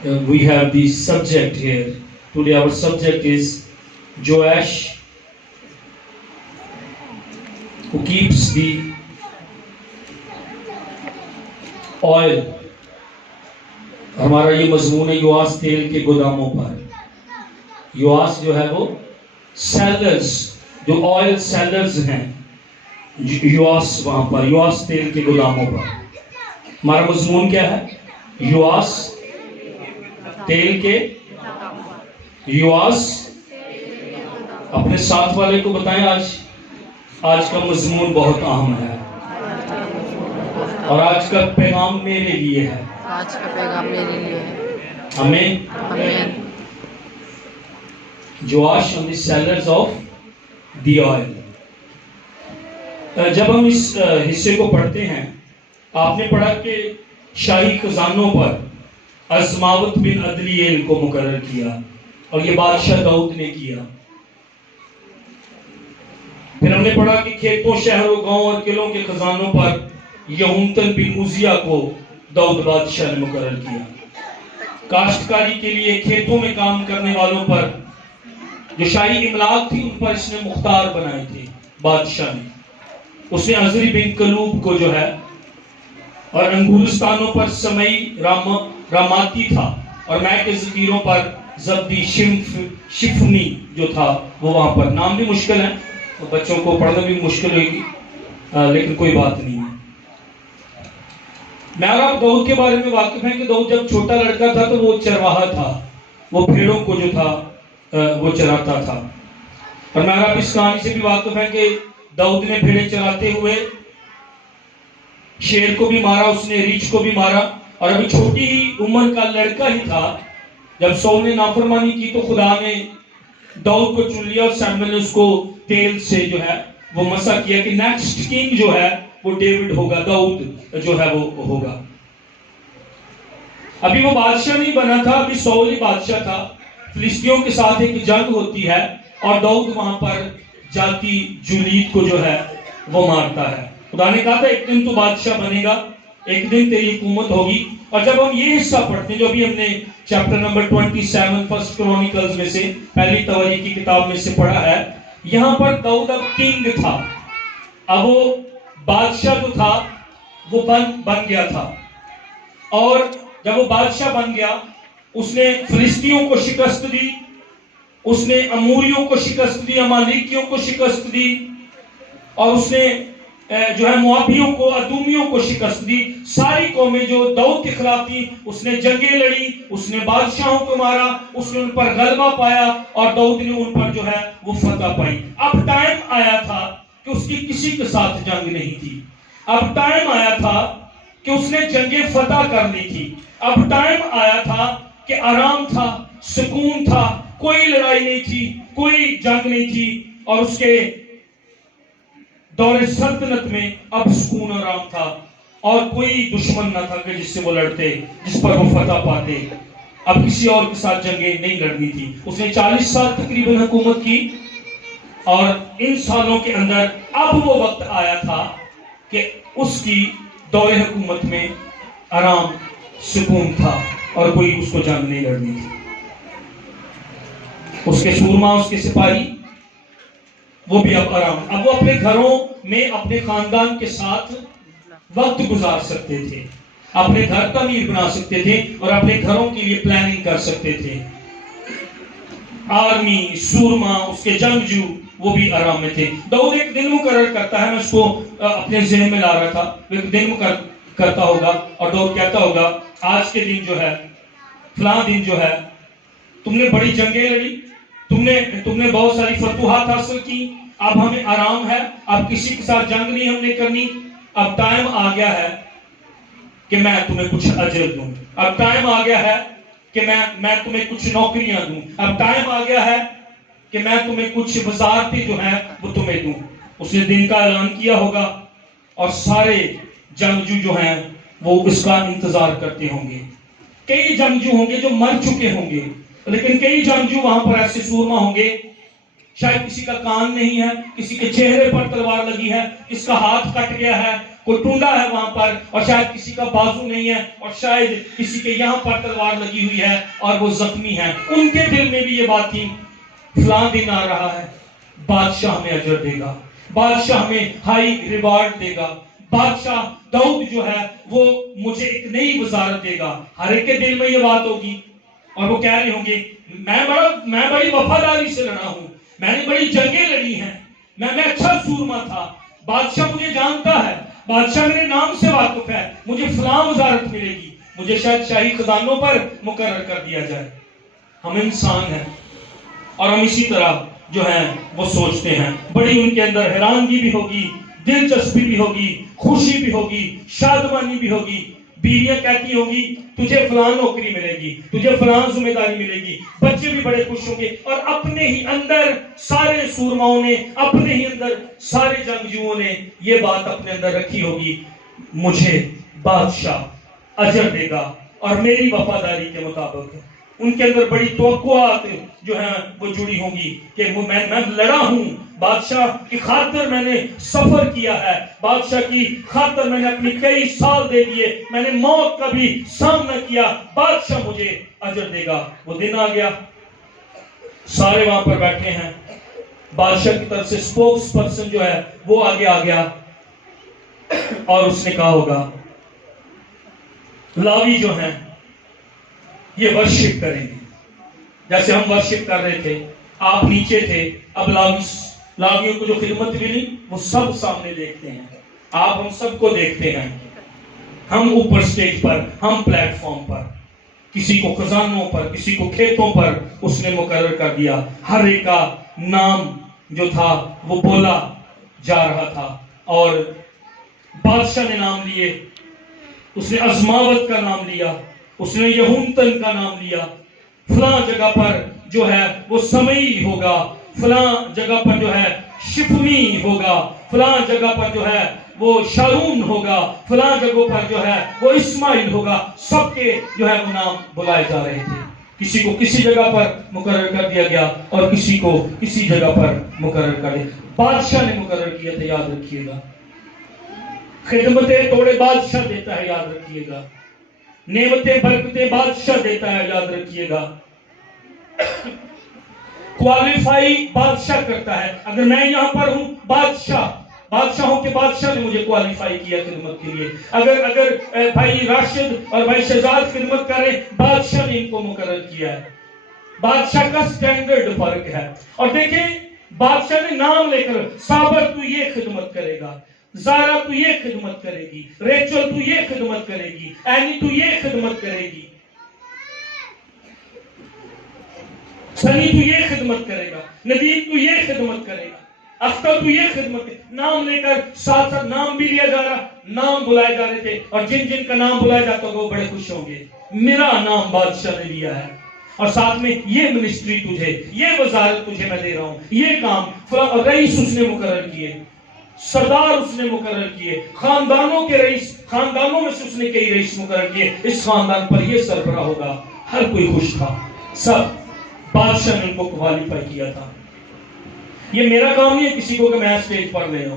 We have the subject here. Today our subject is Joash, who keeps the oil. ہمارا یہ مضمون ہے یواس تیل کے گوداموں پر. یواس جو ہے وہ سیلرز، جو آئل سیلرز ہیں، یواس وہاں پر، یواس تیل کے گوداموں پر. ہمارا مضمون کیا ہے؟ یواس تیل کے. یواس اپنے ساتھ والے کو بتائیں، آج کا مضمون بہت اہم ہے اور آج کا پیغام میرے لیے ہے. آج کا پیغام میرے لیے ہے. آمین. آمین. جواش on the sellers of the oil. جب ہم اس حصے کو پڑھتے ہیں، آپ نے پڑھا کہ شاہی خزانوں پر ازماوت بن عدلیل کو مقرر کیا اور یہ بادشاہ داؤد نے کیا. پھر ہم نے پڑھا کہ کھیتوں، شہروں، گاؤں اور قلعوں کے خزانوں پر یہونتن بن عزیہ کو داؤد بادشاہ نے مقرر کیا. کاشتکاری کے لیے کھیتوں میں کام کرنے والوں پر جو شاہی املاک تھی، ان پر اس نے مختار بنائے تھے بادشاہ نے. اس نے عزری بن کلوب کو جو ہے، اور انگورستانوں پر سمئی راماتی تھا، اور میں کے ذخیروں پر زبدی شفنی جو تھا وہ وہاں پر. نام بھی مشکل ہے، بچوں کو پڑھنا بھی مشکل ہوئے گی، لیکن کوئی بات نہیں ہے. میں اور آپ داؤد کے بارے میں واقف ہیں کہ داؤد جب چھوٹا لڑکا تھا تو وہ چرواہا تھا، وہ بھیڑوں کو جو تھا وہ چراتا تھا. اور میں اور آپ اس کہانی سے بھی واقف ہیں کہ داؤد نے بھیڑیں چراتے ہوئے شیر کو بھی مارا، اس نے ریچھ کو بھی مارا، اور ابھی چھوٹی ہی عمر کا لڑکا ہی تھا. جب سول نے نافرمانی کی تو خدا نے داؤد کو چن لیا، اور سیموئیل نے اس کو تیل سے جو ہے وہ مسح کیا کہ نیکسٹ کنگ جو ہے وہ ڈیوڈ ہوگا، داؤد جو ہے وہ ہوگا. ابھی وہ بادشاہ نہیں بنا تھا، ابھی سول ہی بادشاہ تھا. فلسطینیوں کے ساتھ ایک جنگ ہوتی ہے اور داؤد وہاں پر جاتی جولیت کو جو ہے وہ مارتا ہے. خدا نے کہا تھا ایک دن تو بادشاہ بنے گا، ایک دن تیری حکومت ہوگی. اور جب ہم یہ حصہ پڑھتے ہیں جو ابھی ہم نے چیپٹر نمبر 27 فرسٹ کرونیکلز میں سے، پہلی تواریخ کی کتاب میں سے پڑھا ہے، یہاں پر داؤد اب کنگ تھا. اب وہ بادشاہ جو تھا وہ بن گیا تھا، اور جب وہ بادشاہ بن گیا اس نے فلسطینیوں کو شکست دی، اس نے اموریوں کو شکست دی، امالیکیوں کو شکست دی، اور اس نے جو ہے موابیوں کو، ادومیوں کو شکست دی. ساری قومیں جو داؤد کے خلاف تھی اس نے جنگیں لڑی، اس نے بادشاہوں کو مارا، اس نے ان پر غلبہ پایا، اور داؤد نے ان پر جو ہے وہ فتح پائی. اب ٹائم آیا تھا کہ اس کی کسی کے ساتھ جنگ نہیں تھی. اب ٹائم آیا تھا کہ اس نے جنگیں فتح کرنی تھی. اب ٹائم آیا تھا کہ آرام تھا، سکون تھا، کوئی لڑائی نہیں تھی، کوئی جنگ نہیں تھی، اور اس کے دور سلطنت میں اب سکون اور آرام تھا، اور کوئی دشمن نہ تھا کہ جس سے وہ لڑتے، جس پر وہ فتح پاتے. اب کسی اور کے ساتھ جنگیں نہیں لڑنی تھی. اس نے 40 سال تقریباً حکومت کی، اور ان سالوں کے اندر اب وہ وقت آیا تھا کہ اس کی دور حکومت میں آرام، سکون تھا، اور کوئی اس کو جنگ نہیں لڑنی تھی. اس کے سورما، اس کے سپاہی، وہ بھی اب آرام. اب وہ اپنے گھروں میں اپنے خاندان کے ساتھ وقت گزار سکتے تھے، اپنے گھر تعمیر بنا سکتے تھے، اور اپنے گھروں کے لیے پلاننگ کر سکتے تھے. آرمی، سورما، اس کے جنگجو، وہ بھی آرام میں تھے. داؤد ایک دن مقرر کرتا ہے، میں اس کو اپنے ذہن میں لا رہا تھا، ایک دن مقرر کرتا ہوگا اور داؤد کہتا ہوگا آج کے دن جو ہے، فلاں دن جو ہے، تم نے بڑی جنگیں لڑی، تم نے بہت ساری فتوحات حاصل کی، اب ہمیں آرام ہے، اب کسی کے ساتھ جنگ نہیں ہم نے کرنی. اب ٹائم آ گیا ہے کہ میں تمہیں کچھ اجر دوں. اب ٹائم آ گیا ہے کہ میں تمہیں کچھ نوکریاں دوں. اب ٹائم آ گیا ہے کہ میں تمہیں کچھ وزارتیں جو ہیں وہ تمہیں دوں. اس نے دن کا اعلان کیا ہوگا، اور سارے جنگجو جو ہیں وہ اس کا انتظار کرتے ہوں گے. کئی جنگجو ہوں گے جو مر چکے ہوں گے، لیکن کئی جنگجو وہاں پر ایسے سورما ہوں گے، شاید کسی کا کان نہیں ہے, کسی کے چہرے پر تلوار لگی ہے, اس کا ہاتھ کٹ گیا ہے, کوئی ٹونڈا ہے وہاں پر, اور شاید کسی کا بازو نہیں ہے, اور شاید کسی کے یہاں پر تلوار لگی ہوئی ہے اور وہ زخمی ہے. ان کے دل میں بھی یہ بات تھی, فلاں دن آ رہا ہے, بادشاہ ہمیں اجر دے گا, بادشاہ ہمیں ہائی ریوارڈ دے گا, بادشاہ داؤد جو ہے وہ مجھے ایک نئی وزارت دے گا. ہر ایک کے دل میں یہ بات ہوگی, اور وہ کہہ رہے ہوں گے میں بڑی وفاداری سے لڑا ہوں, میں نے بڑی جنگیں لڑی ہیں, میں اچھا سورما تھا, بادشاہ مجھے جانتا ہے, بادشاہ میرے نام سے واقف ہے, مجھے فلاں وزارت ملے گی, مجھے شاید شاہی خزانوں پر مقرر کر دیا جائے. ہم انسان ہیں اور ہم اسی طرح جو ہے وہ سوچتے ہیں. بڑی ان کے اندر حیرانگی بھی ہوگی, دلچسپی بھی ہوگی, خوشی بھی ہوگی, شادمانی بھی ہوگی. بیویاں کہتی ہوں گی تجھے فلاں نوکری ملے گی, تجھے فلاں ذمہ داری ملے گی, بچے بھی بڑے خوش ہوں گے, اور اپنے ہی اندر سارے سورماؤں نے, اپنے ہی اندر سارے جنگجوؤں نے یہ بات اپنے اندر رکھی ہوگی, مجھے بادشاہ اجر دے گا اور میری وفاداری کے مطابق. ان کے اندر بڑی توقعات جو ہیں وہ جڑی ہوں گی کہ میں لڑا ہوں, بادشاہ کی خاطر میں نے سفر کیا ہے, بادشاہ کی خاطر میں نے اپنی کئی سال دے دیے, میں نے موت کا بھی سامنا کیا, بادشاہ مجھے اجر دے گا. وہ دن آ گیا, سارے وہاں پر بیٹھے ہیں, بادشاہ کی طرف سے سپوکس پرسن جو ہے وہ آگے آ گیا, اور اس نے کہا ہوگا لاوی جو ہیں یہ ورشپ کریں گے, جیسے ہم ورشپ کر رہے تھے, آپ نیچے تھے, اب لاویوں کو جو خدمت ملی وہ سب سامنے دیکھتے ہیں, آپ ہم سب کو دیکھتے ہیں, ہم اوپر سٹیج پر, ہم پلیٹ فارم پر, کسی کو خزانوں پر, کسی کو کھیتوں پر اس نے مقرر کر دیا. ہر ایک کا نام جو تھا وہ بولا جا رہا تھا, اور بادشاہ نے نام لیے, اس نے ازماوت کا نام لیا, اس نے یہونتن کا نام لیا, فلاں جگہ پر جو ہے وہ سمئی ہوگا, فلاں جگہ پر جو ہے شفمی ہوگا, فلاں جگہ پر جو ہے وہ شارون ہوگا, فلاں جگہ پر جو ہے وہ اسماعیل ہوگا. سب کے جو ہے وہ نام بلائے جا رہے تھے. کسی کو کسی جگہ پر مقرر کر دیا گیا اور کسی کو کسی جگہ پر مقرر کر دیا. بادشاہ نے مقرر کیا تھا, یاد رکھیے گا. خدمتیں توڑے بادشاہ دیتا ہے, یاد رکھیے گا. نعمتیں برکتیں بادشاہ دیتا ہے, یاد رکھیے گا. کوالیفائی بادشاہ کرتا ہے. اگر میں یہاں پر ہوں, بادشاہوں کے بادشاہ نے مجھے کوالیفائی کیا خدمت کے لیے. اگر بھائی راشد اور بھائی شہزاد خدمت کریں, بادشاہ نے ان کو مقرر کیا ہے. بادشاہ کا سٹینڈرڈ فرق ہے. اور دیکھیں, بادشاہ نے نام لے کر, صابر تو یہ خدمت کرے گا, زارا تو یہ خدمت کرے گی, ریچل تو یہ خدمت کرے گی, اینی تو یہ خدمت کرے گی, سنی تو یہ خدمت کرے گا, ندیم تو یہ خدمت کرے گا, اختر تو یہ خدمت کرے گا. نام لے کر ساتھ ساتھ نام بھی لیا جا رہا, نام بلائے جا رہے تھے, اور جن جن کا نام بلایا جاتا ہوگا وہ بڑے خوش ہوں گے, میرا نام بادشاہ نے لیا ہے, اور ساتھ میں یہ منسٹری تجھے, یہ وزارت تجھے میں دے رہا ہوں, یہ کام. رئیس اس نے مقرر کیے, سردار اس نے مقرر کیے, خاندانوں کے رئیس, خاندانوں میں سے اس نے کئی رئیس مقرر کیے, اس خاندان پر یہ سربراہ ہوگا. ہر کوئی خوش تھا, سب بادشاہ نے ان کو کوالیفائی کیا تھا. یہ میرا کام نہیں ہے کسی کو کہ میں اسٹیج پر لے آؤں,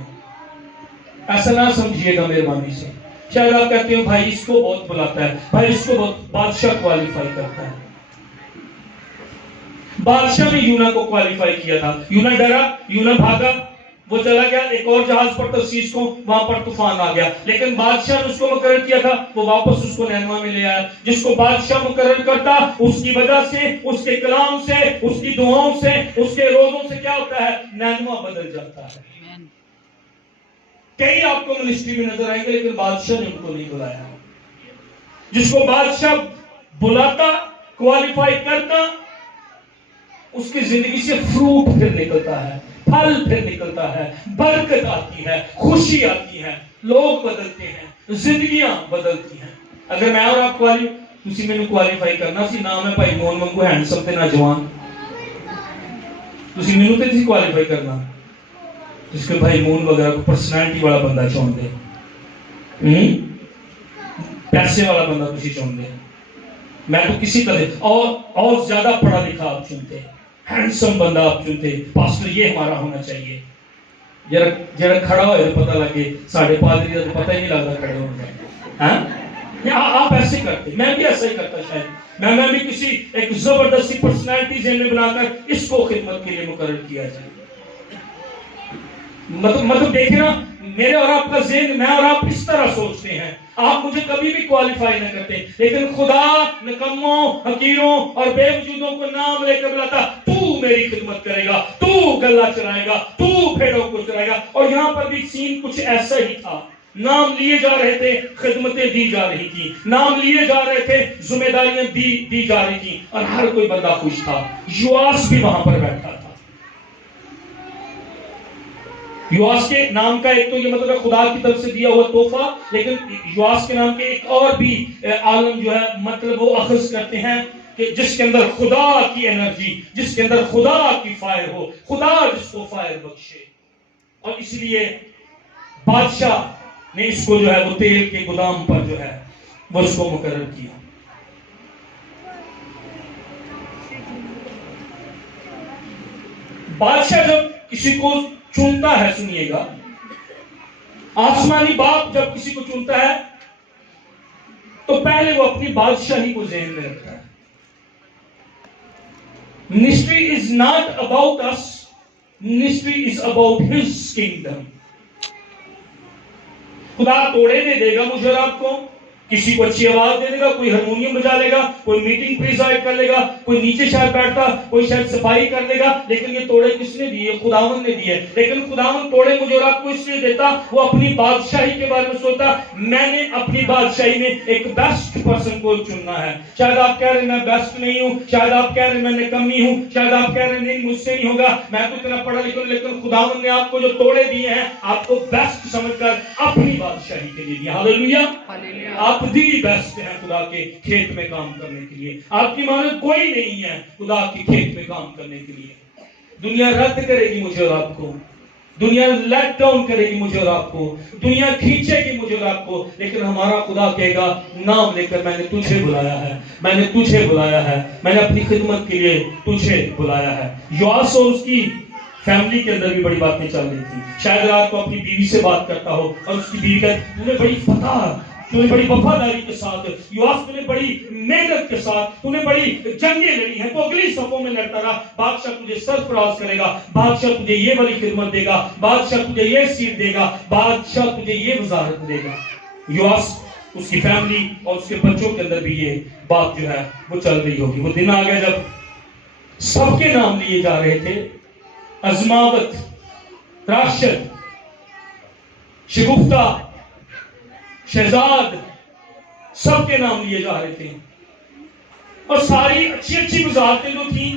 ایسا نہ سمجھیے گا مہربانی سے. شاید آپ کہتے ہیں بھائی اس کو بہت بلاتا ہے, بھائی اس کو بہت, بادشاہ کوالیفائی کرتا ہے. بادشاہ نے یونا کو کوالیفائی کیا تھا. یونا ڈرا, یونا بھاگا, وہ چلا گیا ایک اور جہاز پر ترسیس کو, وہاں پر طوفان آ گیا, لیکن بادشاہ نے اس کو مقرر کیا تھا, وہ واپس اس کو نینوا میں لے آیا. جس کو بادشاہ مقرر کرتا, اس کی وجہ سے, اس کے کلام سے, اس کی دعاؤں سے, اس کے روزوں سے کیا ہوتا ہے, نینوا بدل جاتا ہے. کئی آپ کو منسٹری میں نظر آئیں گے, لیکن بادشاہ نے ان کو نہیں بلایا. جس کو بادشاہ بلاتا, کوالیفائی کرتا, اس کی زندگی سے فروٹ پھر نکلتا ہے, پھل پھر نکلتا ہے, برکت آتی ہے, خوشی آتی ہے, لوگ بدلتے ہیں, زندگیاں بدلتی ہیں. اگر میں اور آپ تسی میں کوالیفائی کرنا سی, نام ہے بھائی مون منگو ہینڈسم تے نوجوان, تسی میں تے کوالیفائی کرنا, جس کے بھائی مون وغیرہ کو پرسنالٹی والا بندہ چون دے, پیسے والا بندہ تسی چون دے. میں تو کسی طرح اور زیادہ پڑھا لکھا آپ چنتے. ہینڈسم بندہ آپ چنتے پاسٹر یہ ہمارا ہونا چاہیے. جرا کھڑا ہو پتہ لگے ساڑھے پادری کا پتہ ہی نہیں لگتا کھڑے ہونے. آپ ایسے کرتے, میں بھی ایسا ہی کرتا شاید. میں بھی کسی ایک زبردستی پرسنالٹی ذہن میں بنا کر اس کو خدمت کے لیے مقرر کیا جائے. مطلب دیکھیں نا, میرے اور آپ کا ذہن, میں اور آپ اس طرح سوچتے ہیں. آپ مجھے کبھی بھی کوالیفائی نہ کرتے, لیکن خدا نکموں, حقیروں اور بے وجودوں کو نام لے کر بلاتا, تو میری خدمت کرے گا, تو گلہ چرائے گا, تو بھیڑوں کو چرائے گا. اور یہاں پر بھی سین کچھ ایسا ہی تھا. نام لیے جا رہے تھے, خدمتیں دی جا رہی تھی. نام لیے جا رہے تھے, ذمہ داریاں دی جا رہی تھی, اور ہر کوئی بندہ خوش تھا. یواس بھی وہاں پر بیٹھا تھا. یواس کے نام کا ایک تو یہ مطلب ہے خدا کی طرف سے دیا ہوا تحفہ, لیکن یواس کے نام کے ایک اور بھی عالم جو ہے مطلب وہ اخذ کرتے ہیں کہ جس کے اندر خدا کی انرجی, جس کے اندر خدا کی فائر ہو, خدا جس کو فائر بخشے. اور اس لیے بادشاہ نے اس کو جو ہے وہ تیل کے گودام پر جو ہے وہ اس کو مقرر کیا. بادشاہ جب کسی کو چنتا ہے, سنیے گا, آسمانی باپ جب کسی کو چنتا ہے تو پہلے وہ اپنی بادشاہی کو ذہن میں رکھتا ہے. Ministry is not about us, ministry is about his kingdom. خدا توڑے دے دے گا مجھے اور آپ کو, کسی کو اچھی آواز دے دے گا, کوئی ہارمونیم بجا لے گا, کوئی میٹنگ پریزائڈ کر لے گا, کوئی نیچے شاید بیٹھتا, کوئی شاید صفائی کر لے گا, لیکن یہ توڑے کس نے دیے؟ خداوند نے دیے. لیکن خداوند توڑے مجھے اور آپ کو اس لیے دیتا, وہ اپنی بادشاہی کے بارے میں سوچتا, میں نے اپنی بادشاہی میں ایک بیسٹ پرسن کو چننا ہے. شاید آپ کہہ رہے ہیں میں بیسٹ نہیں ہوں, شاید آپ کہہ رہے ہیں میں نکمی ہوں, شاید آپ کہہ رہے ہیں نہیں مجھ سے نہیں ہوگا, میں تو اتنا پڑھا لکھا ہوں, لیکن خداوند نے آپ کو جو توڑے دیے ہیں آپ کو بیسٹ سمجھ کر اپنی بادشاہی کے لیے دیا. ہاللیلویا. آپ دی بیسٹ ہیں خدا کے کھیت میں کام کرنے کے لیے. آپ کی مانند کوئی نہیں ہے خدا کے کھیت میں کام کرنے کے لیے. دنیا رد کرے گی مجھے اور آپ کو, دنیا لیٹ ڈاؤن کرے گی مجھے اور آپ کو, دنیا کھینچے گی مجھے اور آپ کو, لیکن ہمارا خدا کہے گا نام لے کر میں نے تجھے بلایا ہے, میں نے تجھے بلایا ہے, میں نے اپنی خدمت کے لیے تجھے بلایا ہے. یواس اور اس کی فیملی کے اندر بھی بڑی باتیں چل رہی تھی. شاید رات کو اپنی بیوی سے بات کرتا ہو اور اس کی بیوی کہتی تو نے بڑی فتح, تو نے بڑی وفاداری کے ساتھ, یواس تو نے بڑی محنت کے ساتھ, تو نے بڑی جنگیں لڑی ہیں, تو اگلی صفوں میں لڑتا رہا. بادشاہ تجھے سرفراز کرے گا, بادشاہ تجھے یہ والی خدمت دے گا, بادشاہ تجھے یہ سیٹ دے گا, بادشاہ تجھے یہ وزارت دے گا. یواس, اس کی فیملی اور اس کے بچوں کے اندر بھی یہ بات جو ہے وہ چل رہی ہوگی. وہ دن آ گیا جب سب کے نام لیے جا رہے تھے. عظماوت, راشد, شگفتہ, شہزاد, سب کے نام لیے جا رہے تھے. اور ساری اچھی اچھی وزارتیں جو تھیں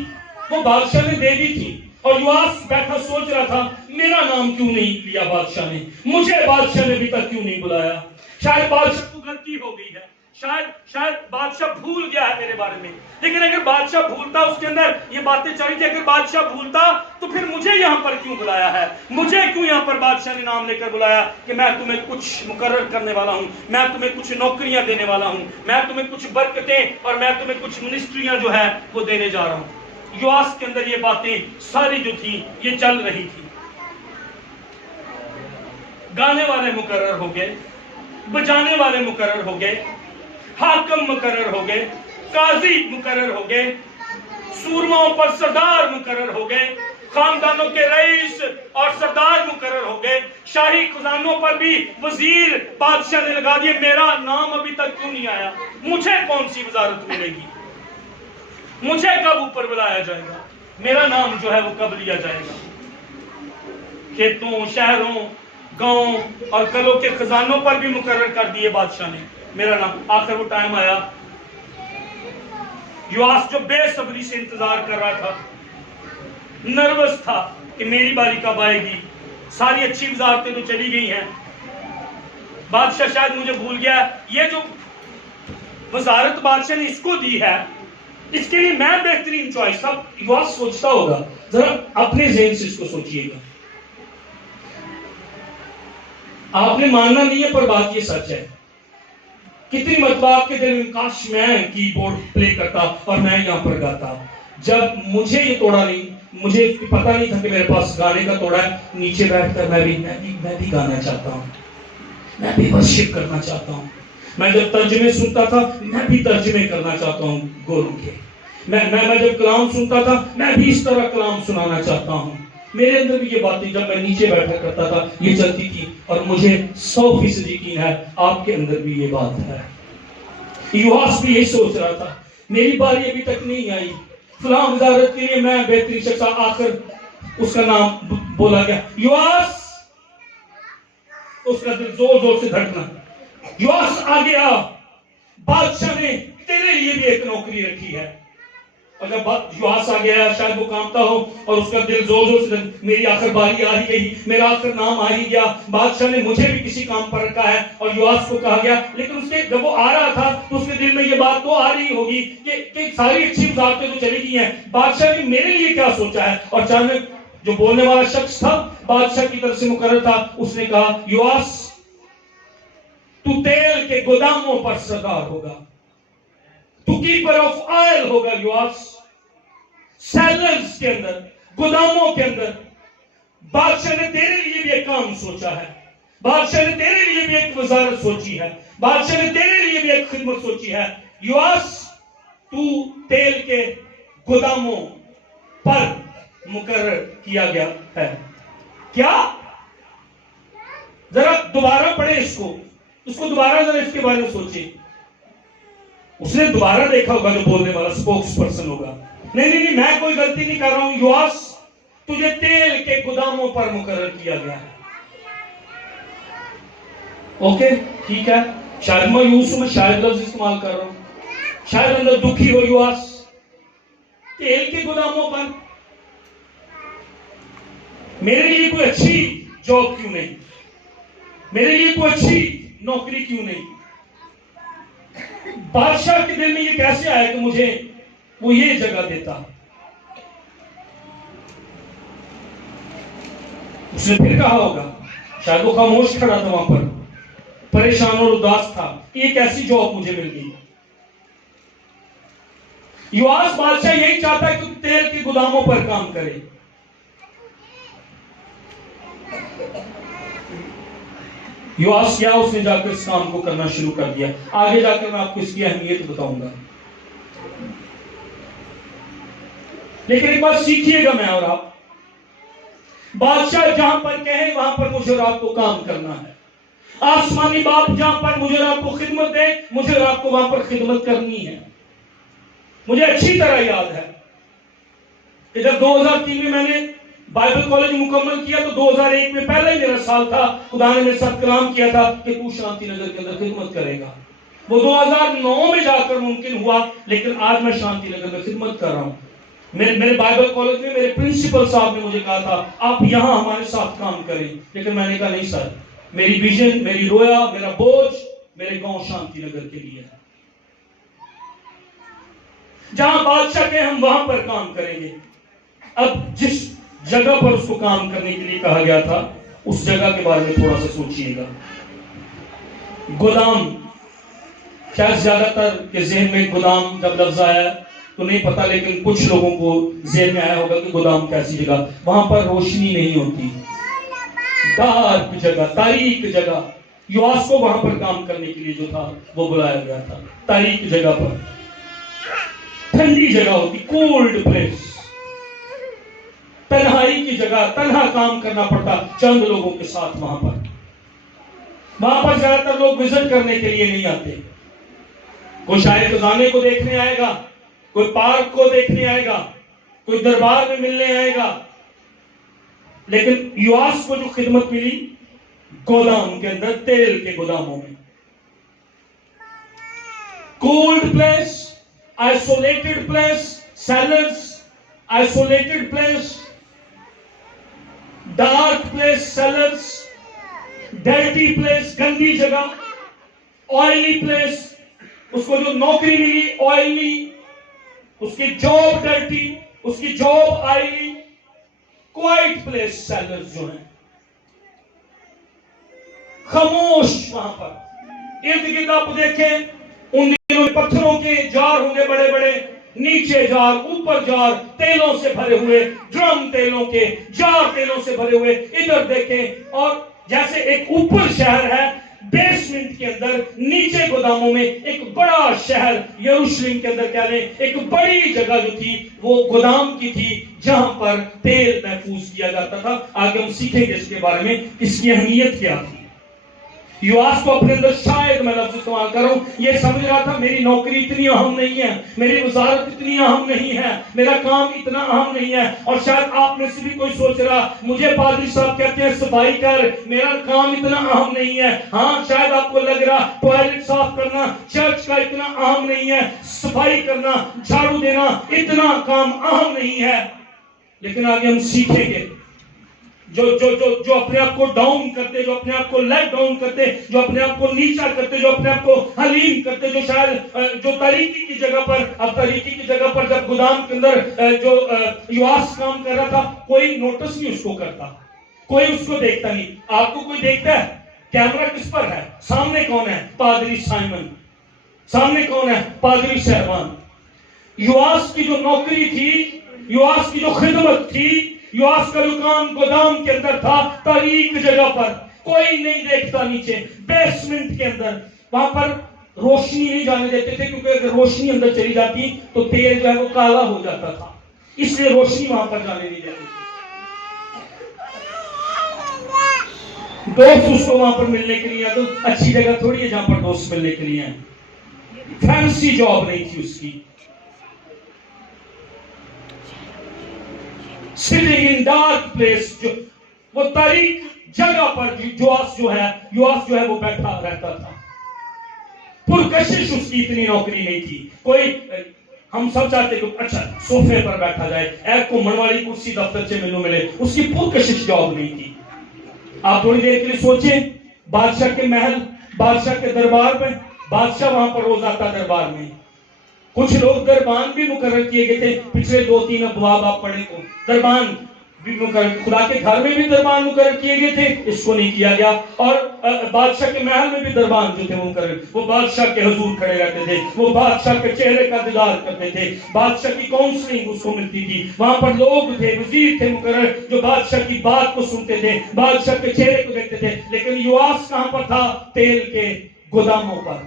وہ بادشاہ نے دے دی تھی. اور یواس بیٹھا سوچ رہا تھا میرا نام کیوں نہیں لیا بادشاہ نے, مجھے بادشاہ نے ابھی تک کیوں نہیں بلایا. شاید بادشاہ کو غلطی ہو گئی ہے, شاید بادشاہ بھول گیا ہے میرے بارے میں. لیکن اگر بادشاہ بھولتا, اس کے اندر یہ باتیں چلی تھی, اگر بادشاہ بھولتا تو پھر مجھے یہاں پر کیوں بلایا ہے, مجھے کیوں یہاں پر بادشاہ نے نام لے کر بلایا کہ میں تمہیں کچھ مقرر کرنے والا ہوں, میں تمہیں کچھ نوکریاں دینے والا ہوں, میں تمہیں کچھ برکتیں اور میں تمہیں کچھ منسٹریاں جو ہے وہ دینے جا رہا ہوں. یواس کے اندر یہ باتیں ساری جو تھی یہ چل رہی تھی. گانے والے مقرر ہو گئے, بجانے والے مقرر ہو گئے, حاکم مقرر ہو گئے, قاضی مقرر ہو گئے, سورموں پر سردار مقرر ہو گئے, خاندانوں کے رئیس اور سردار مقرر ہو گئے, شاہی خزانوں پر بھی وزیر بادشاہ نے لگا دیے. میرا نام ابھی تک کیوں نہیں آیا, مجھے کون سی وزارت ملے گی, مجھے کب اوپر بلایا جائے گا, میرا نام جو ہے وہ کب لیا جائے گا. کھیتوں, شہروں, گاؤں اور کلوں کے خزانوں پر بھی مقرر کر دیے بادشاہ نے میرا نام. آخر وہ ٹائم آیا, یواس جو بے صبری سے انتظار کر رہا تھا, نروس تھا کہ میری باری کب آئے گی. ساری اچھی وزارتیں تو چلی گئی ہیں, بادشاہ شاید مجھے بھول گیا. یہ جو وزارت بادشاہ نے اس کو دی ہے, اس کے لیے میں بہترین چوائس تھا. یواس سوچتا ہوگا, ذرا اپنے ذہن سے اس کو سوچئے گا. آپ نے ماننا نہیں ہے پر بات یہ سچ ہے. کتنی مرتبہ آپ کے دل میں کاش میں کی بورڈ پلے کرتا اور میں یہاں پر گاتا, جب مجھے یہ توڑا نہیں، مجھے پتا نہیں تھا کہ میرے پاس گانے کا توڑا ہے، نیچے بیٹھ کر میں بھی گانا چاہتا ہوں، میں بھی ورشپ کرنا چاہتا ہوں. میں جب ترجمے سنتا تھا میں بھی ترجمے کرنا چاہتا ہوں گوروں کے. میں جب کلام سنتا تھا میں بھی اس طرح کلام سنانا چاہتا ہوں. میرے اندر بھی یہ باتیں جب میں نیچے بیٹھا کرتا تھا یہ چلتی تھی، اور مجھے 100% یقین ہے آپ کے اندر بھی یہ بات ہے. یوحنا بھی یہی سوچ رہا تھا، میری باری ابھی تک نہیں آئی، فلاں وزارت کے لیے میں بہترین شخص. آخر اس کا نام بولا گیا، یوحنا. اس کا دل زور زور سے دھڑکنا، یوحنا آ گیا، بادشاہ نے تیرے لیے بھی ایک نوکری رکھی ہے. اور جب یوحنا آ گیا، شاید وہ کامتا ہو اور اس کا دل زور زور سے میری آخر باری آ ہی گئی، میرا آخر نام آ ہی گیا، بادشاہ نے مجھے بھی کسی کام پر رکھا ہے. اور یوحنا کو کہا گیا، لیکن اس کے جب وہ آ رہا تھا تو اس کے دل میں یہ بات تو آ رہی ہوگی کہ ساری اچھی وزارتیں تو چلی گئی ہیں، بادشاہ نے میرے لیے کیا سوچا ہے. اور اچانک جو بولنے والا شخص تھا بادشاہ کی طرف سے مقرر تھا، اس نے کہا، یوحنا تو تیل کے گوداموں پر سردار ہوگا، تو کیپر آف آئل ہوگا. یوحنا سیلرز کے اندر، گوداموں کے اندر بادشاہ نے تیرے لیے بھی ایک کام سوچا ہے، بادشاہ نے تیرے لیے بھی ایک وزارت سوچی ہے، بادشاہ نے تیرے لیے بھی ایک خدمت سوچی ہے. یوحنا تو تیل کے گوداموں پر مقرر کیا گیا ہے. کیا؟ ذرا دوبارہ پڑھیں اس کو دوبارہ ذرا اس کے بارے میں سوچیں. اس نے دوبارہ دیکھا ہوگا جو بولنے والا سپوکس پرسن ہوگا. نہیں میں کوئی غلطی نہیں کر رہا ہوں. یوحنا تجھے تیل کے گوداموں پر مقرر کیا گیا ہے. اوکے ٹھیک ہے، شاید مایوس ہوں، میں شاید لفظ استعمال کر رہا ہوں، شاید اندر دکھی ہو. یوحنا تیل کے گوداموں پر میرے لیے کوئی اچھی جاب کیوں نہیں، میرے لیے کوئی اچھی نوکری کیوں نہیں. بادشاہ کے دل میں یہ کیسے آیا کہ مجھے وہ یہ جگہ دیتا. اس نے پھر کہا ہوگا، شاید وہ خاموش کھڑا تھا وہاں پر، پریشان اور اداس تھا، ایک ایسی جاب مجھے مل گئی. یوحنا بادشاہ یہی چاہتا ہے کہ تیل کے گوداموں پر کام کرے. یوحنا کیا اس نے جا کر اس کام کو کرنا شروع کر دیا. آگے جا کر میں آپ کو اس کی اہمیت بتاؤں گا، لیکن ایک بات سیکھیے گا میں اور آپ، بادشاہ جہاں پر کہیں وہاں پر مجھے اور آپ کو کام کرنا ہے. آسمانی باپ جہاں پر مجھے اور آپ کو خدمت دے، مجھے اور آپ کو وہاں پر خدمت کرنی ہے. مجھے اچھی طرح یاد ہے کہ جب 2003 میں نے بائبل کالج مکمل کیا تو 2001 میں پہلا ہی میرا سال تھا، خدا نے میرے ساتھ کلام کیا تھا کہ تو شانتی نگر کے اندر خدمت کرے گا. وہ 2009 میں جا کر ممکن ہوا، لیکن آج میں شانتی نگر میں خدمت کر رہا ہوں. میرے بائبل کالج میں میرے پرنسپل صاحب نے مجھے کہا تھا آپ یہاں ہمارے ساتھ کام کریں، لیکن میں نے کہا نہیں سر، میری ویژن، میری رویا، میرا بوجھ میرے گاؤں شانتی نگر کے لیے ہے. جہاں بادشاہ کے ہم وہاں پر کام کریں گے. اب جس جگہ پر اس کو کام کرنے کے لیے کہا گیا تھا اس جگہ کے بارے میں تھوڑا سا سوچئے گا. گودام، شاید زیادہ تر کے ذہن میں گودام جب لفظ آیا تو نہیں پتا، لیکن کچھ لوگوں کو ذہن میں آیا ہوگا کہ گودام کیسی جگہ، وہاں پر روشنی نہیں ہوتی، ڈارک جگہ، تاریک جگہ. یوحنا کو وہاں پر کام کرنے کے لیے جو تھا وہ بلایا گیا تھا. تاریک جگہ پر، ٹھنڈی جگہ ہوتی، کولڈ پلیس، تنہائی کی جگہ، تنہا کام کرنا پڑتا چند لوگوں کے ساتھ. وہاں پر زیادہ تر لوگ وزٹ کرنے کے لیے نہیں آتے. کوئی شاید خزانے کو دیکھنے آئے گا، کوئی پارک کو دیکھنے آئے گا، کوئی دربار میں ملنے آئے گا. لیکن یوحنا کو جو خدمت ملی گودام کے اندر، تیل کے گوداموں میں، cold place, isolated place, cellars, isolated place, dark place, cellars, dirty place, گندی جگہ، آئلی پلیس. اس کو جو نوکری ملی آئلی، اس کی جاب ڈرٹی، اس کی جاب آئلی. کوائٹ پلیس، سیلرز جو ہیں خاموش. وہاں پر ارد گرد آپ دیکھیں ان دنوں پتھروں کے جار ہوں گے بڑے بڑے، نیچے جار اوپر جار تیلوں سے بھرے ہوئے، ڈرم تیلوں کے، جار تیلوں سے بھرے ہوئے ادھر دیکھیں، اور جیسے ایک اوپر شہر ہے بیسمنٹ کے اندر، نیچے گوداموں میں ایک بڑا شہر یروشلم کے اندر کہہ لیں ایک بڑی جگہ جو تھی وہ گودام کی تھی جہاں پر تیل محفوظ کیا جاتا تھا۔ آگے ہم سیکھیں گے اس کے بارے میں اس کی اہمیت کیا تھی۔ یواس کو اپنے اندر شاید میں لفظ استعمال کروں، یہ سمجھ رہا تھا میری نوکری اتنی اہم نہیں ہے، میری وزارت اتنی اہم نہیں ہے، میرا کام اتنا اہم نہیں ہے، اور شاید آپ میں سے بھی کوئی سوچ رہا مجھے پادری صاحب کہتے ہیں صفائی کر، میرا کام اتنا اہم نہیں ہے۔ ہاں شاید آپ کو لگ رہا ٹوائلٹ صاف کرنا چرچ کا اتنا اہم نہیں ہے، صفائی کرنا جھاڑو دینا اتنا کام اہم نہیں ہے، لیکن آگے ہم سیکھیں گے جو اپنے آپ کو ڈاؤن کرتے، جو اپنے آپ کو لیٹ ڈاؤن کرتے، جو اپنے آپ کو نیچا کرتے، جو اپنے آپ کو حلیم کرتے، جو شاید جو تاریکی کی جگہ پر، اب تاریکی کی جگہ پر جب گودام کے اندر جو یواس کام کر رہا تھا کوئی نوٹس نہیں اس کو کرتا، کوئی اس کو دیکھتا نہیں۔ آپ کو کوئی دیکھتا ہے؟ کیمرہ کس پر ہے؟ سامنے کون ہے؟ پادری سائمن، سامنے کون ہے؟ پادری صاحبان۔ یواس کی جو نوکری تھی، یواس کی جو خدمت تھی، یواس کا جو کام گودام کے اندر تھا تاریک جگہ پر، کوئی نہیں دیکھتا، نیچے بیسمنٹ کے اندر، وہاں پر روشنی نہیں جانے دیتے تھے کیونکہ اگر روشنی اندر چلی جاتی تو تیل جو ہے وہ کالا ہو جاتا تھا، اس لیے روشنی وہاں پر جانے نہیں دیتی تھی۔ دوست اس کو وہاں پر ملنے کے لیے، تو اچھی جگہ تھوڑی ہے جہاں پر دوست ملنے کے لیے ہیں، فینسی جاب نہیں تھی اس کی۔ sitting in dark place، جو وہ تاریک جگہ پر یواس جو ہے وہ بیٹھا رہتا تھا۔ پرکشش اس کی اتنی نوکری نہیں تھی، کوئی ہم سب چاہتے کہ اچھا صوفے پر بیٹھا جائے، ایک کمڑ والی کرسی دفتر سے ملے، اس کی پرکشش جاب نہیں تھی۔ آپ تھوڑی دیر کے لیے سوچیں، بادشاہ کے محل، بادشاہ کے دربار میں، بادشاہ وہاں پر روز آتا دربار میں، کچھ لوگ دربان بھی مقرر کیے گئے تھے، پچھلے 2-3 ابواب آپ پڑھیں تو دربان بھی مقرر، خدا کے گھر میں بھی دربان مقرر کیے گئے تھے، اس کو نہیں کیا گیا، اور بادشاہ کے محل میں بھی دربان جو تھے وہ مقرر، وہ بادشاہ کے حضور کھڑے رہتے تھے، وہ بادشاہ کے چہرے کا دیدار کرتے تھے، بادشاہ کی کاؤنسلنگ اس کو ملتی تھی، وہاں پر لوگ تھے، وزیر تھے مقرر جو بادشاہ کی بات کو سنتے تھے، بادشاہ کے چہرے کو دیکھتے تھے۔ لیکن یواس کہاں پر تھا؟ تیل کے گوداموں پر،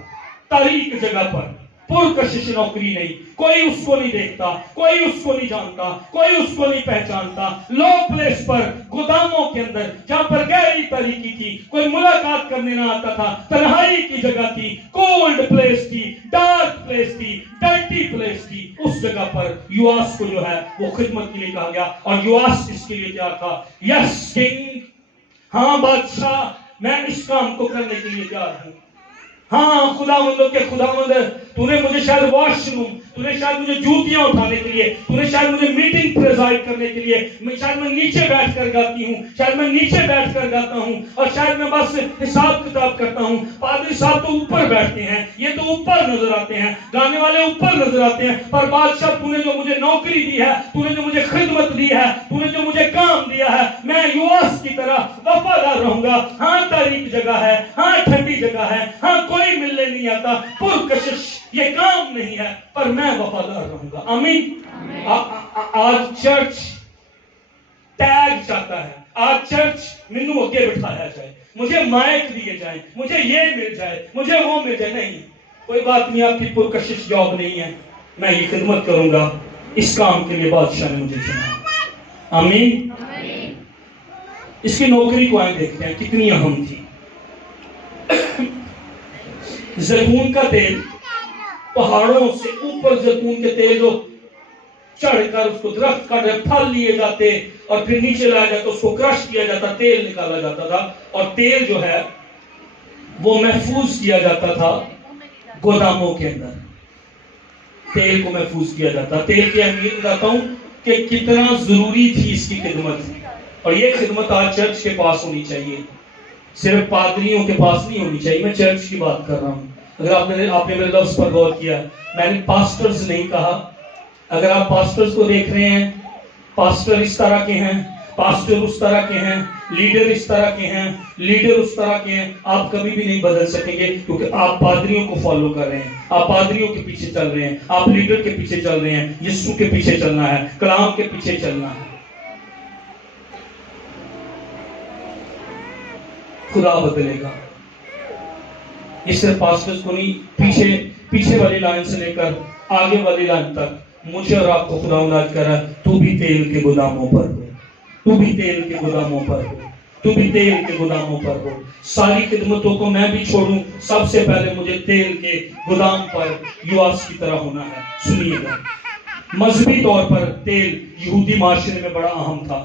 تاریک جگہ پر، پرکشش نوکری نہیں، کوئی اس کو نہیں دیکھتا، کوئی اس کو نہیں جانتا، کوئی اس کو نہیں پہچانتا، لو پلیس پر، گوداموں کے اندر جہاں پر گہری تاریکی تھی، کوئی ملاقات کرنے نہ آتا تھا، تنہائی کی جگہ تھی، کولڈ پلیس تھی، ڈارک پلیس تھی، ڈرٹی پلیس تھی، اس جگہ پر یواس کو جو ہے وہ خدمت کے لیے کہا گیا، اور یواس اس کے لیے تیار تھا۔ یس کنگ، ہاں بادشاہ، میں اس کام کو کرنے کے لیے تیار ہوں۔ ہاں خداوندوں کے خداوند، تو نے مجھے شاید واش روم، تو نے شاید مجھے جوتیاں اٹھانے کے لیے، تو نے شاید مجھے میٹنگ پریزائڈ کرنے کے لیے، شاید میں نیچے بیٹھ کر گاتی ہوں، شاید میں نیچے بیٹھ کر گاتا ہوں، اور شاید میں بس حساب کتاب کرتا ہوں۔ پادری صاحب تو اوپر بیٹھتے ہیں، یہ تو اوپر نظر آتے ہیں، گانے والے اوپر نظر آتے ہیں، پر بادشاہ تو نے جو مجھے نوکری دی ہے، تو نے جو مجھے خدمت دی ہے، تو نے جو مجھے کام دیا ہے، میں یواس کی طرح وفادار رہوں گا۔ ہاں تاریک جگہ ہے، ہاں ٹھنڈی جگہ ہے، ہاں کوئی ملنے نہیں آتا، پرکشش یہ کام نہیں ہے، پر میں وفادار رہوں گا۔ آمین۔ آج چرچ ٹیگ چاہتا ہے، آج چرچ مینو اگے بٹھایا جائے، مجھے مائک دیے جائیں، مجھے یہ مل جائے، مجھے وہ مل جائے۔ نہیں، کوئی بات نہیں، آپ کی پرکشش جاب نہیں ہے، میں یہ خدمت کروں گا، اس کام کے لیے بادشاہ نے مجھے چنا۔ آمین۔ اس کی نوکری کو آئیں دیکھتے ہیں کتنی اہم تھی۔ زیتون کا تیل، پہاڑوں سے اوپر زیتون کے تیل جو چڑھ کر اس کو درخت کا پھل لیے جاتے اور پھر نیچے لایا جاتا، اس کو کرش کیا جاتا، تیل نکالا جاتا تھا، اور تیل جو ہے وہ محفوظ کیا جاتا تھا گوداموں کے اندر، تیل کو محفوظ کیا جاتا۔ تیل کی اہمیت بتاتا ہوں کہ کتنا ضروری تھی اس کی خدمت، اور یہ خدمت آج چرچ کے پاس ہونی چاہیے، صرف پادریوں کے پاس نہیں ہونی چاہیے۔ میں چرچ کی بات کر رہا ہوں۔ اگر آپ نے میرے لفظ پر غور کیا، میں نے پاسٹرز نہیں کہا۔ اگر آپ پاسٹرز کو دیکھ رہے ہیں، پاسٹر اس طرح کے ہیں، پاسٹر اس طرح کے ہیں، لیڈر اس طرح کے ہیں، لیڈر اس طرح کے ہیں، آپ کبھی بھی نہیں بدل سکیں گے، کیونکہ آپ پادریوں کو فالو کر رہے ہیں، آپ پادریوں کے پیچھے چل رہے ہیں، آپ لیڈر کے پیچھے چل رہے ہیں۔ یسوع کے پیچھے چلنا ہے، کلام کے پیچھے چلنا ہے۔ خدا بدلے گا۔ یہ صرف پاسٹرز کو نہیں، پیچھے والی لائن سے لے کر آگے والی لائن تک مجھے اور آپ کو خدا اولاد کر رہا ہے، تو بھی تیل کے گوداموں پر ہو، تو بھی تیل کے گوداموں پر ہو، تو بھی تیل کے گوداموں پر ہو۔ ساری خدمتوں کو میں بھی چھوڑوں، سب سے پہلے مجھے تیل کے گودام پر یواس کی طرح ہونا ہے۔ سنیے گا، مذہبی طور پر تیل یہودی معاشرے میں بڑا اہم تھا۔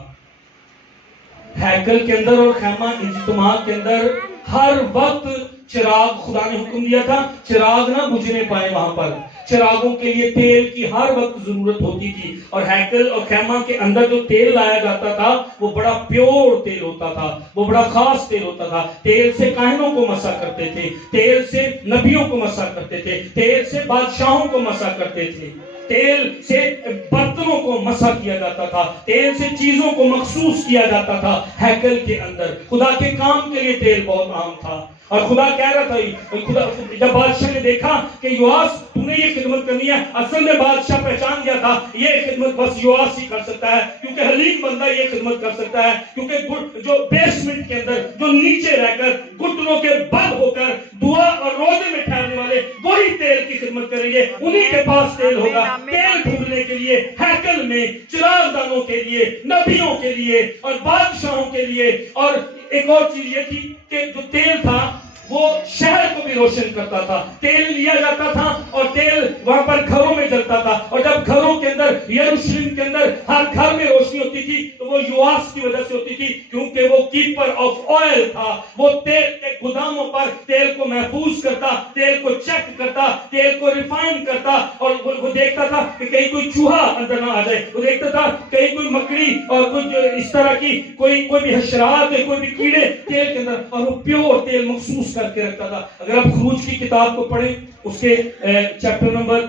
ہیکل کے اندر اور خیمہ اجتماع کے اندر ہر وقت چراغ، خدا نے حکم دیا تھا چراغ نہ بجھنے پائے، وہاں پر چراغوں کے لیے تیل کی ہر وقت ضرورت ہوتی تھی، اور ہیکل اور خیمہ کے اندر جو تیل لایا جاتا تھا وہ بڑا پیور تیل ہوتا تھا، وہ بڑا خاص تیل ہوتا تھا۔ تیل سے کاہنوں کو مسح کرتے تھے، تیل سے نبیوں کو مسح کرتے تھے، تیل سے بادشاہوں کو مسح کرتے تھے، تیل سے برتنوں کو مسح کیا جاتا تھا، تیل سے چیزوں کو مخصوص کیا جاتا تھا۔ ہیکل کے اندر خدا کے کام کے لیے تیل بہت اہم تھا، اور خدا کہہ رہا تھا، خدا جب بادشاہ نے دیکھا کہ یواس تو نے یہ خدمت کرنی ہے، اصل میں بادشاہ پہچان گیا تھا یہ خدمت بس یواس ہی کر سکتا ہے، کیونکہ حلیم بندہ یہ خدمت کر سکتا ہے، کیونکہ جو بیسمنٹ کے اندر جو نیچے رہ کر گھٹنوں کے بل ہو کر دعا اور روزے میں ٹھہرنے والے وہی تیل کی خدمت کریں گے، انہی کے پاس تیل ہوگا۔ تیل ڈھونڈنے کے لیے ہیکل میں چراغ دانوں کے لیے، نبیوں کے لیے اور بادشاہوں کے لیے، اور ایک اور چیز یہ تھی کہ جو تیل تھا وہ شہر کو بھی روشن کرتا تھا۔ تیل لیا جاتا تھا اور تیل وہاں پر گھروں میں جلتا تھا، اور جب گھروں کے اندر، یروشلم کے اندر ہر گھر میں روشنی ہوتی تھی تو وہ یواس کی وجہ سے ہوتی تھی، کیونکہ وہ کیپر آف آئل تھا۔ وہ تیل کے گوداموں پر تیل کو محفوظ کرتا، تیل کو چیک کرتا، تیل کو ریفائن کرتا، اور وہ دیکھتا تھا کہ کہیں کوئی چوہا اندر نہ آ جائے، وہ دیکھتا تھا کہیں کوئی مکڑی اور کچھ اس طرح کی کوئی بھی حشرات، کوئی بھی کیڑے تیل کے اندر، اور وہ پیور تیل مخصوص کر کے رکھتا تھا۔ اگر آپ خروج کی کتاب کو پڑھیں، اس کے چیپٹر نمبر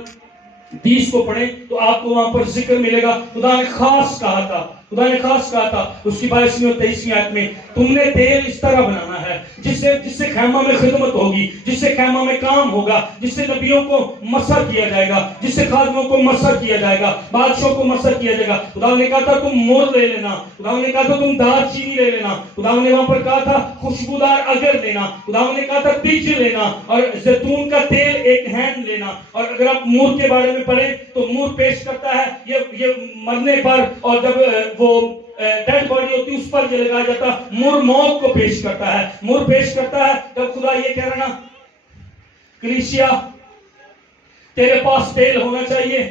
20 کو پڑھیں تو آپ کو وہاں پر ذکر ملے گا، خدا نے خاص کہا تھا، خدا نے خاص کہا تھا اس کی 22ویں اور 23ویں آیت میں، تم نے تیل اس طرح بنانا ہے جس سے خیمہ میں خدمت ہوگی، جس سے خیمہ میں کام ہوگا، جس سے نبیوں کو مسح کیا جائے گا، جس سے خادموں کو مسح کیا جائے گا، بادشاہوں کو مسح کیا جائے گا۔ خدا نے کہا تھا تم مر لے لینا، خدا نے کہا تھا تم دار چینی لے لینا، خدا نے وہاں پر کہا تھا خوشبودار اگر لینا، خدا نے کہا تھا تیج لینا، اور زیتون کا تیل ایک ہینڈ لینا۔ اور اگر آپ مور کے بارے میں پڑھیں تو مور پیش کرتا ہے یہ مرنے پر، اور جب وہ ڈیڈ باڈی ہوتی اس پر یہ لگایا جاتا، مر موت کو پیش کرتا ہے، مر پیش کرتا ہے جب خدا یہ کہہ رہا نا کلیسیا تیرے پاس تیل ہونا چاہیے،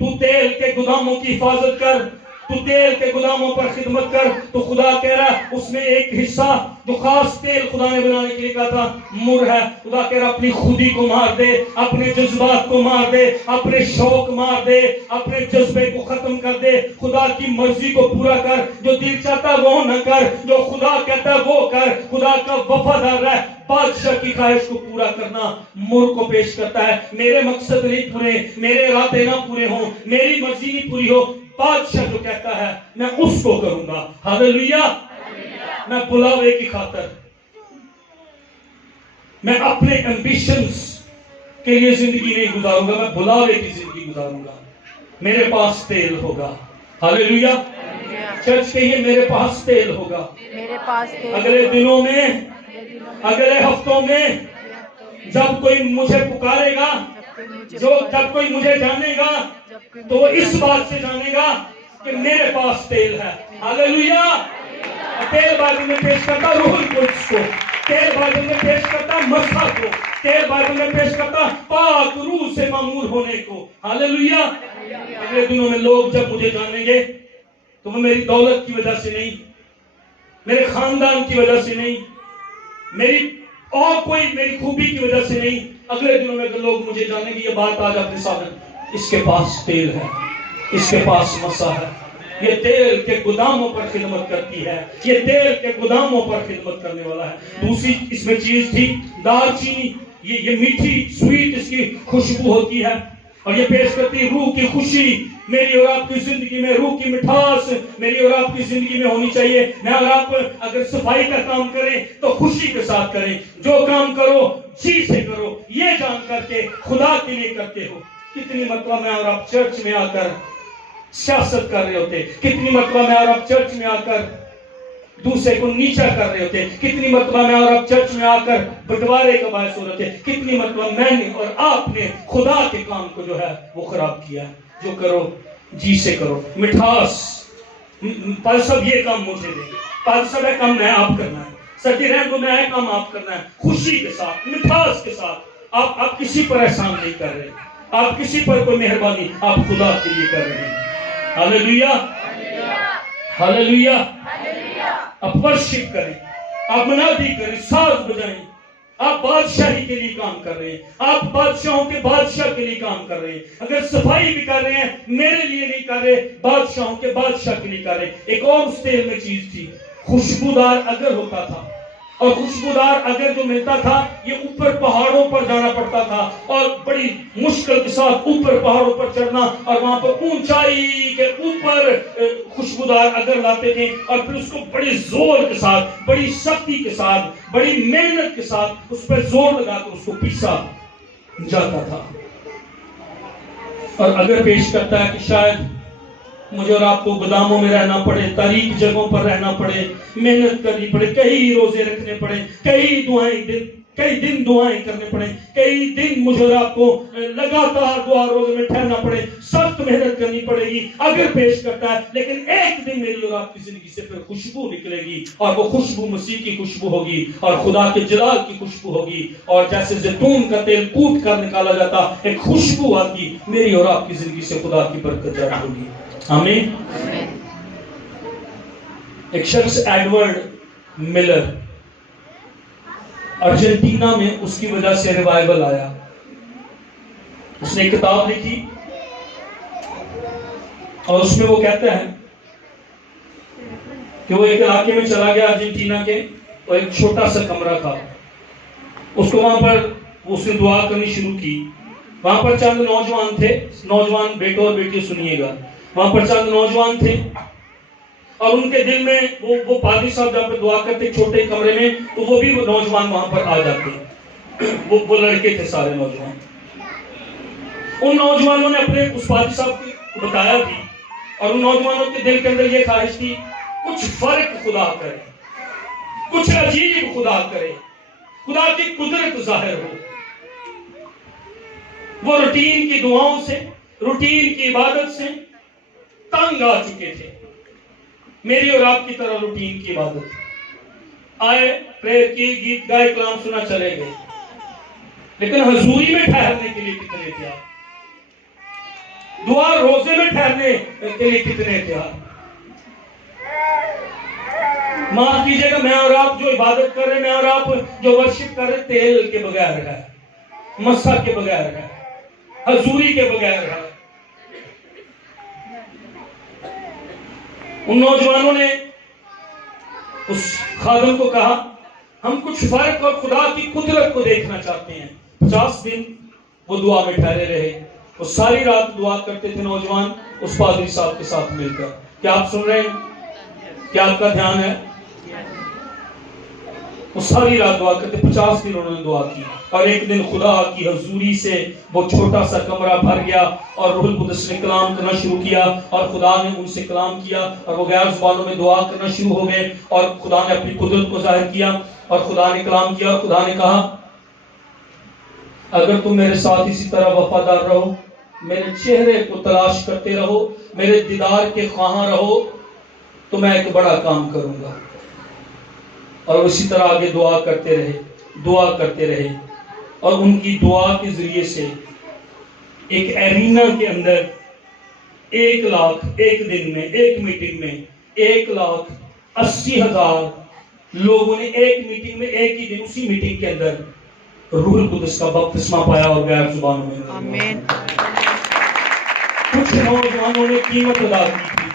تو تیل کے گوداموں کی حفاظت کر، تو تیل کے گوداموں پر خدمت کر، تو خدا کہہ رہا ہے اس میں ایک حصہ جو خاص تیل خدا نے بنانے کے لیے کہا تھا مر ہے۔ خدا کہہ رہا اپنی خودی کو مار دے، اپنے جذبات کو مار دے، اپنے شوق مار دے، اپنے جذبے کو ختم کر دے، خدا کی مرضی کو پورا کر، جو دل چاہتا وہ نہ کر، جو خدا کہتا وہ کر، خدا کا وفادار رہ۔ بادشاہ کی خواہش کو پورا کرنا مر کو پیش کرتا ہے، میرے مقصد نہیں پورے، میرے ارادے نہ پورے ہوں، میری مرضی نہیں پوری ہو، بادشاہ جو کہتا ہے میں اس کو کروں گا۔ ہاللیلویہ۔ میں بلاوے کی خاطر، میں اپنے ایمبیشنز کے لیے زندگی نہیں گزاروں گا، میں بلاوے کی زندگی گزاروں گا۔ میرے پاس تیل ہوگا۔ ہاللیلویہ۔ چرچ کہیے میرے پاس تیل ہوگا۔ میرے پاس تیل اگلے دنوں میں، اگلے ہفتوں میں جب کوئی مجھے پکارے گا، جب کوئی مجھے جانے گا تو وہ اس بات سے جانے گا کہ میرے پاس تیل ہے۔ ہاللیلویہ۔ تیل بازو میں پیش کرتا روح القدس کو، تیل بازو میں پیش کرتا مسح کو، تیل بازو میں پیش کرتا پاک روح سے معمور ہونے کو۔ ہاللیلویہ۔ اگلے دنوں میں لوگ جب مجھے جانیں گے تو وہ میری دولت کی وجہ سے نہیں، میرے خاندان کی وجہ سے نہیں، میری اور کوئی میری خوبی کی وجہ سے نہیں، اگلے دنوں میں اگر لوگ مجھے جانیں گے یہ بات آج اپنے سامنے، اس کے پاس تیل ہے، اس کے پاس مسح ہے، یہ تیل کے گوداموں پر خدمت کرتی ہے، یہ تیل کے گوداموں پر خدمت کرنے والا ہے۔ دوسری اس میں چیز تھی دار چینی، یہ میٹھی سویٹ اس کی خوشبو ہوتی ہے، اور یہ پیش کرتی روح کی خوشی میری اور آپ کی زندگی میں، روح کی مٹھاس میری اور آپ کی زندگی میں ہونی چاہیے۔ میں اور آپ اگر صفائی کا کام کریں تو خوشی کے ساتھ کریں، جو کام کرو جی سے کرو، یہ جان کر کے خدا کے لیے کرتے ہو۔ کتنی مرتبہ میں اور آپ چرچ میں آ کر سیاست کر رہے ہوتے، کتنی مرتبہ میں اور آپ چرچ میں آ کر دوسرے کو نیچا کر رہے ہوتے، کتنی مرتبہ میں اور آپ چرچ میں آ کر بٹوارے کا باعث ہو رہے تھے، کتنی مرتبہ میں نے اور آپ نے خدا کے کام کو جو ہے وہ خراب کیا۔ جو کرو جی سے کرو، مٹھاس۔ پادری صاحب یہ کام مجھے دیں، پادری صاحب یہ کام میں آپ کرنا ہے، سردی رحم کو میں یہ کام آپ کرنا ہے، خوشی کے ساتھ، مٹھاس کے ساتھ۔ آپ کسی پر احسان نہیں کر رہے، آپ کسی پر کوئی مہربانی، آپ خدا کے لیے کر رہے ہیں۔ ہاللیلویا، ہاللیلویا۔ آپ ورشپ کریں، آپ منادی کریں، ساز بجائیں، آپ بادشاہی کے لیے کام کر رہے ہیں، آپ بادشاہوں کے بادشاہ کے لیے کام کر رہے ہیں۔ اگر صفائی بھی کر رہے ہیں میرے لیے نہیں کر رہے، بادشاہوں کے بادشاہ کے لیے کر رہے۔ ایک اور اس تیل میں چیز تھی، خوشبودار اگر ہوتا تھا، اور خوشبودار اگر جو ملتا تھا یہ اوپر پہاڑوں پر جانا پڑتا تھا، اور بڑی مشکل کے ساتھ اوپر پہاڑوں پر چڑھنا، اور وہاں پر اونچائی کے اوپر خوشبودار اگر لاتے تھے، اور پھر اس کو بڑی زور کے ساتھ، بڑی سختی کے ساتھ، بڑی محنت کے ساتھ اس پر زور لگا کر اس کو پیسا جاتا تھا۔ اور اگر پیش کرتا ہے کہ شاید مجھے اور آپ کو گوداموں میں رہنا پڑے، تاریک جگہوں پر رہنا پڑے، محنت کرنی پڑے، کئی روزے رکھنے پڑے، کئی دن دعائیں کرنے پڑے، کئی دن مجھے اور آپ کو لگاتار دعا روزے میں ٹھہرنا پڑے، سخت محنت کرنی پڑے گی، اگر پیش کرتا ہے، لیکن ایک دن میری اور آپ کی زندگی سے پھر خوشبو نکلے گی، اور وہ خوشبو مسیح کی خوشبو ہوگی، اور خدا کے جلال کی خوشبو ہوگی، اور جیسے زیتون کا تیل کوٹ کر نکالا جاتا ایک خوشبو آتی، میری اور آپ کی زندگی سے خدا کی برکت جاری ہوگی۔ آمین۔ ایک شخص ایڈورڈ ملر، ارجنٹینا میں اس کی وجہ سے ریوائیول آیا۔ اس نے ایک کتاب لکھی اور اس میں وہ کہتا ہے کہ وہ ایک علاقے میں چلا گیا ارجنٹینا کے، اور ایک چھوٹا سا کمرہ تھا، اس کو وہاں پر اس نے دعا کرنی شروع کی۔ وہاں پر چند نوجوان تھے، نوجوان بیٹوں اور بیٹیوں سنیے گا، وہاں پر چند نوجوان تھے، اور ان کے دل میں وہ پادری صاحب جہاں پہ دعا کرتے چھوٹے کمرے میں، تو وہ بھی وہ نوجوان وہاں پر آ جاتے، وہ لڑکے تھے سارے نوجوان۔ ان نوجوانوں نے اپنے اس پادری صاحب کو بتایا بھی، اور ان نوجوانوں کے دل کے اندر یہ خواہش تھی کچھ فرق خدا کرے، کچھ عجیب خدا کرے، خدا کی قدرت ظاہر ہو۔ وہ روٹین کی دعاؤں سے، روٹین کی عبادت سے تنگ آ چکے تھے، میری اور آپ کی طرح روٹین کی عبادت، آئے پریئر کی، گیت گائے، کلام سنا، چلے گئے، لیکن حضوری میں ٹھہرنے کے لیے کتنے تیار، دعا روزے میں ٹھہرنے کے لیے کتنے تیار۔ معاف کیجئے گا، میں اور آپ جو عبادت کر رہے، میں اور آپ جو ورشپ کر رہے، تیل کے بغیر ہے، مسح کے بغیر ہے، حضوری کے بغیر ہے۔ ان نوجوانوں نے اس خادم کو کہا ہم کچھ فرق اور خدا کی قدرت کو دیکھنا چاہتے ہیں۔ 50 دن وہ دعا میں ٹھہرے رہے، وہ ساری رات دعا کرتے تھے نوجوان اس پادری صاحب کے ساتھ مل کر۔ کیا آپ سن رہے ہیں؟ کیا آپ کا دھیان ہے؟ وہ ساری رات دعا کرتے، 50 دن انہوں نے دعا کی، اور ایک دن خدا کی حضوری سے وہ چھوٹا سا کمرہ بھر گیا، اور روح القدس نے کلام کرنا شروع کیا، اور خدا نے ان سے کلام کیا، اور وہ غیر زبانوں میں دعا کرنا شروع ہو گئے، اور خدا نے اپنی قدرت کو ظاہر کیا، اور خدا نے کلام کیا، اور خدا نے کہا اگر تم میرے ساتھ اسی طرح وفادار رہو، میرے چہرے کو تلاش کرتے رہو، میرے دیدار کے خواہاں رہو، تو میں ایک بڑا کام کروں گا۔ اور اسی طرح آگے دعا کرتے رہے، دعا کرتے رہے، اور ان کی دعا کے ذریعے سے ایک ایرینا کے اندر 1 لاکھ ایک دن میں، ایک میٹنگ میں 1,80,000 لوگوں نے ایک میٹنگ میں، ایک ہی دن اسی میٹنگ کے اندر روح القدس کا بپتسمہ پایا، اور غیر زبانوں میں۔ آمین۔ کچھ نوجوانوں نے قیمت ادا کی تھی،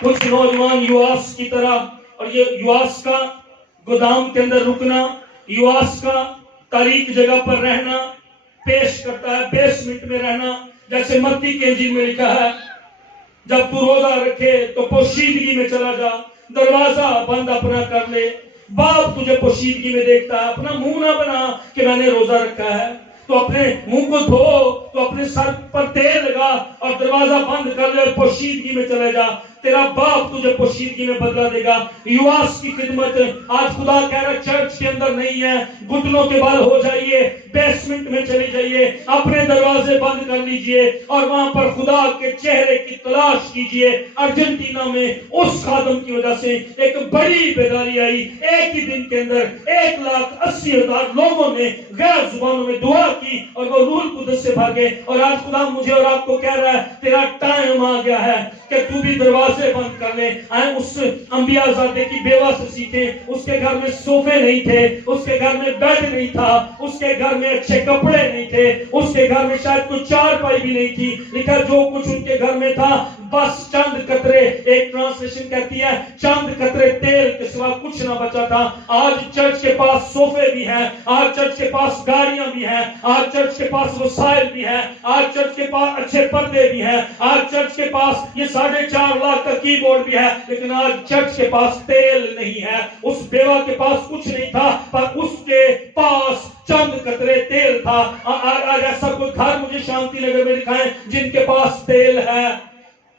کچھ نوجوان یواس کی طرح، اور یہ یواس کا گودام کے اندر رکنا، یواس کا تاریک جگہ پر رہنا، پیش کرتا ہے بیسمنٹ میں رہنا، جیسے متی کی انجیل میں لکھا ہے جب تو روزہ رکھے تو پوشیدگی میں چلا جا, دروازہ بند اپنا کر لے. باپ تجھے پوشیدگی میں دیکھتا ہے, اپنا منہ نہ بنا کہ میں نے روزہ رکھا ہے. تو اپنے منہ کو دھو, تو اپنے سر پر تیل لگا اور دروازہ بند کر لے اور پوشیدگی میں چلے جا. تیرا باپ تجھے پوشیدگی میں بدلہ دے گا. یواس کی خدمت آج خدا کہہ رہا چرچ کے اندر نہیں ہے. گھٹنوں کے بل ہو جائیے, بیسمنٹ میں چلے جائیے, اپنے دروازے بند کر لیجئے اور وہاں پر خدا کے چہرے کی تلاش کیجئے. ارجنٹینا میں اس خادم کی وجہ سے ایک بڑی بیداری آئی. ایک ہی دن کے اندر 1,80,000 لوگوں نے غیر زبانوں میں دعا کی اور وہ روح القدس سے بھر گئے. اور آج خدا مجھے اور آپ کو کہہ رہا ہے تیرا ٹائم آ گیا ہے کہ تو بھی دروازے بند کر لے. اس انبیاء زادے کی بیوہ سے سیکھیں. اس کے گھر میں صوفے نہیں تھے, اس کے گھر میں بیڈ نہیں تھا, اس کے گھر میں اچھے کپڑے نہیں تھے, اس کے گھر میں شاید کوئی چارپائی بھی نہیں تھی. لکھا جو کچھ ان کے گھر میں تھا بس چند قطرے, ایک ٹرانسلیشن کہتی ہے چند قطرے تیل کے سوا کچھ نہ بچا تھا. آج چرچ کے پاس صوفے بھی ہیں, آج چرچ کے پاس گاڑیاں بھی ہیں, آج چرچ کے پاس وسائل بھی ہیں, آج چرچ کے پاس اچھے پردے بھی ہیں, آج چرچ کے پاس یہ 4.5 لاکھ کا کی بورڈ بھی ہے, لیکن آج چرچ کے پاس تیل نہیں ہے. اس بیوہ کے پاس کچھ نہیں تھا پر اس کے پاس چند قطرے تیل تھا. آج ایسا کوئی گھر مجھے شانتی نگر میں دکھائیں جن کے پاس تیل ہے.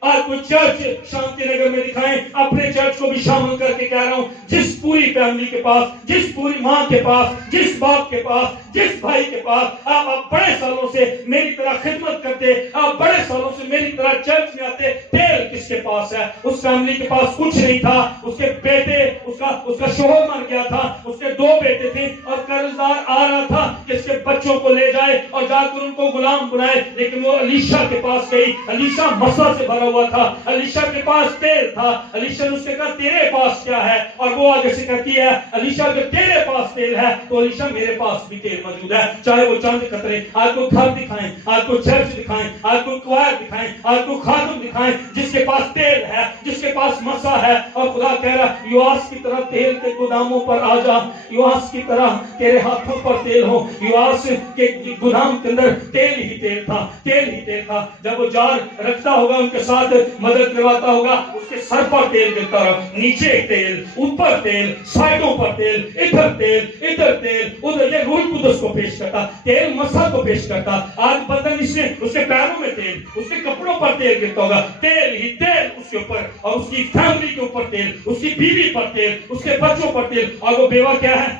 آج کوئی چرچ شانتی نگر میں دکھائیں. اپنے چرچ کو بھی شامل کر کے کہہ رہا ہوں, جس پوری فیملی کے پاس, جس پوری ماں کے پاس, جس باپ کے پاس, جس بھائی کے پاس آپ بڑے سالوں سے میری طرح خدمت کرتے, آپ بڑے سالوں سے میری طرح چرچ میں آتے, تیل کس کے پاس ہے؟ اس فیملی کے پاس کچھ نہیں تھا. اس کے بیٹے, اس کا شوہر مر گیا تھا, اس کے 2 بیٹے تھے اور قرضدار آ رہا تھا کہ اس کے بچوں کو لے جائے اور جا کر ان کو غلام بنائے. لیکن وہ الیشا کے پاس گئی. الیشا مسا سے بھرا ہوا تھا, الیشا کے پاس تیل تھا. الیشا نے اس سے کہا تیرے پاس کیا ہے؟ اور وہ آگے سے کہتی ہے الیشا اگر تیرے پاس تیل ہے تو الیشا میرے پاس بھی تیل موجود ہے, چاہے وہ چند قطرے. آج کو گھر دکھائیں, آج کو چرچ دکھائیں, آج کو کوائر دکھائیں, آج کو خادم دکھائیں جس کے پاس تیل ہے, جس کے پاس مسا ہے. اور خدا کہہ رہا یواس کی طرح تیل کے گوداموں پر آ جا, یواس کی طرح تیرے ہاتھوں پر تیل ہو. یواس کے گودام کے اندر تیل ہی تیل تھا, تیل ہی تیل تھا. جب وہ جار رکھتا ہوگا ان کے ساتھ مدد کرواتا ہوگا, اس کے سر پر تیل دیتا رہا, نیچے تیل, اوپر تیل, سائڈوں پر تیل, ادھر تیل, ادھر تیل, ادھر. یہ روح القدس کو پیش کرتا, تیل مسا کو پیش کرتا. آج بدن اس نے, اس کے پیروں میں تیل, اس کے کپڑوں پر تیل گرتا ہوگا, تیل ہی تیل اس کے اوپر, اور اس کی فیملی کے اوپر تیل, اس کی بیوی پر تیل, اس کے بچوں پر تیل. اور وہ بیوہ کیا ہے؟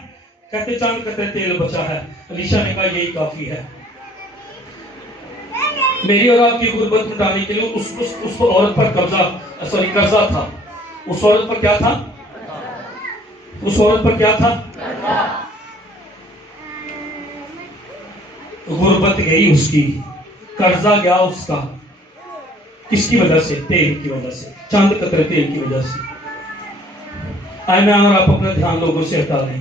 کہتے چند قطرے تیل بچا ہے. الیشا نے کہا یہی کافی ہے. میری اور آپ کی غربت مٹانے کے لیے اس عورت پر قرضہ تھا. اس عورت پر کیا تھا؟ اس عورت پر کیا تھا؟ غربت گئی اس کی, قرضہ گیا اس کا. کس کی وجہ سے؟ تیل کی وجہ سے, چند قطرے تیل کی وجہ سے. آئے میں اور آپ اپنا دھیان لوگوں سے ہٹا دیں.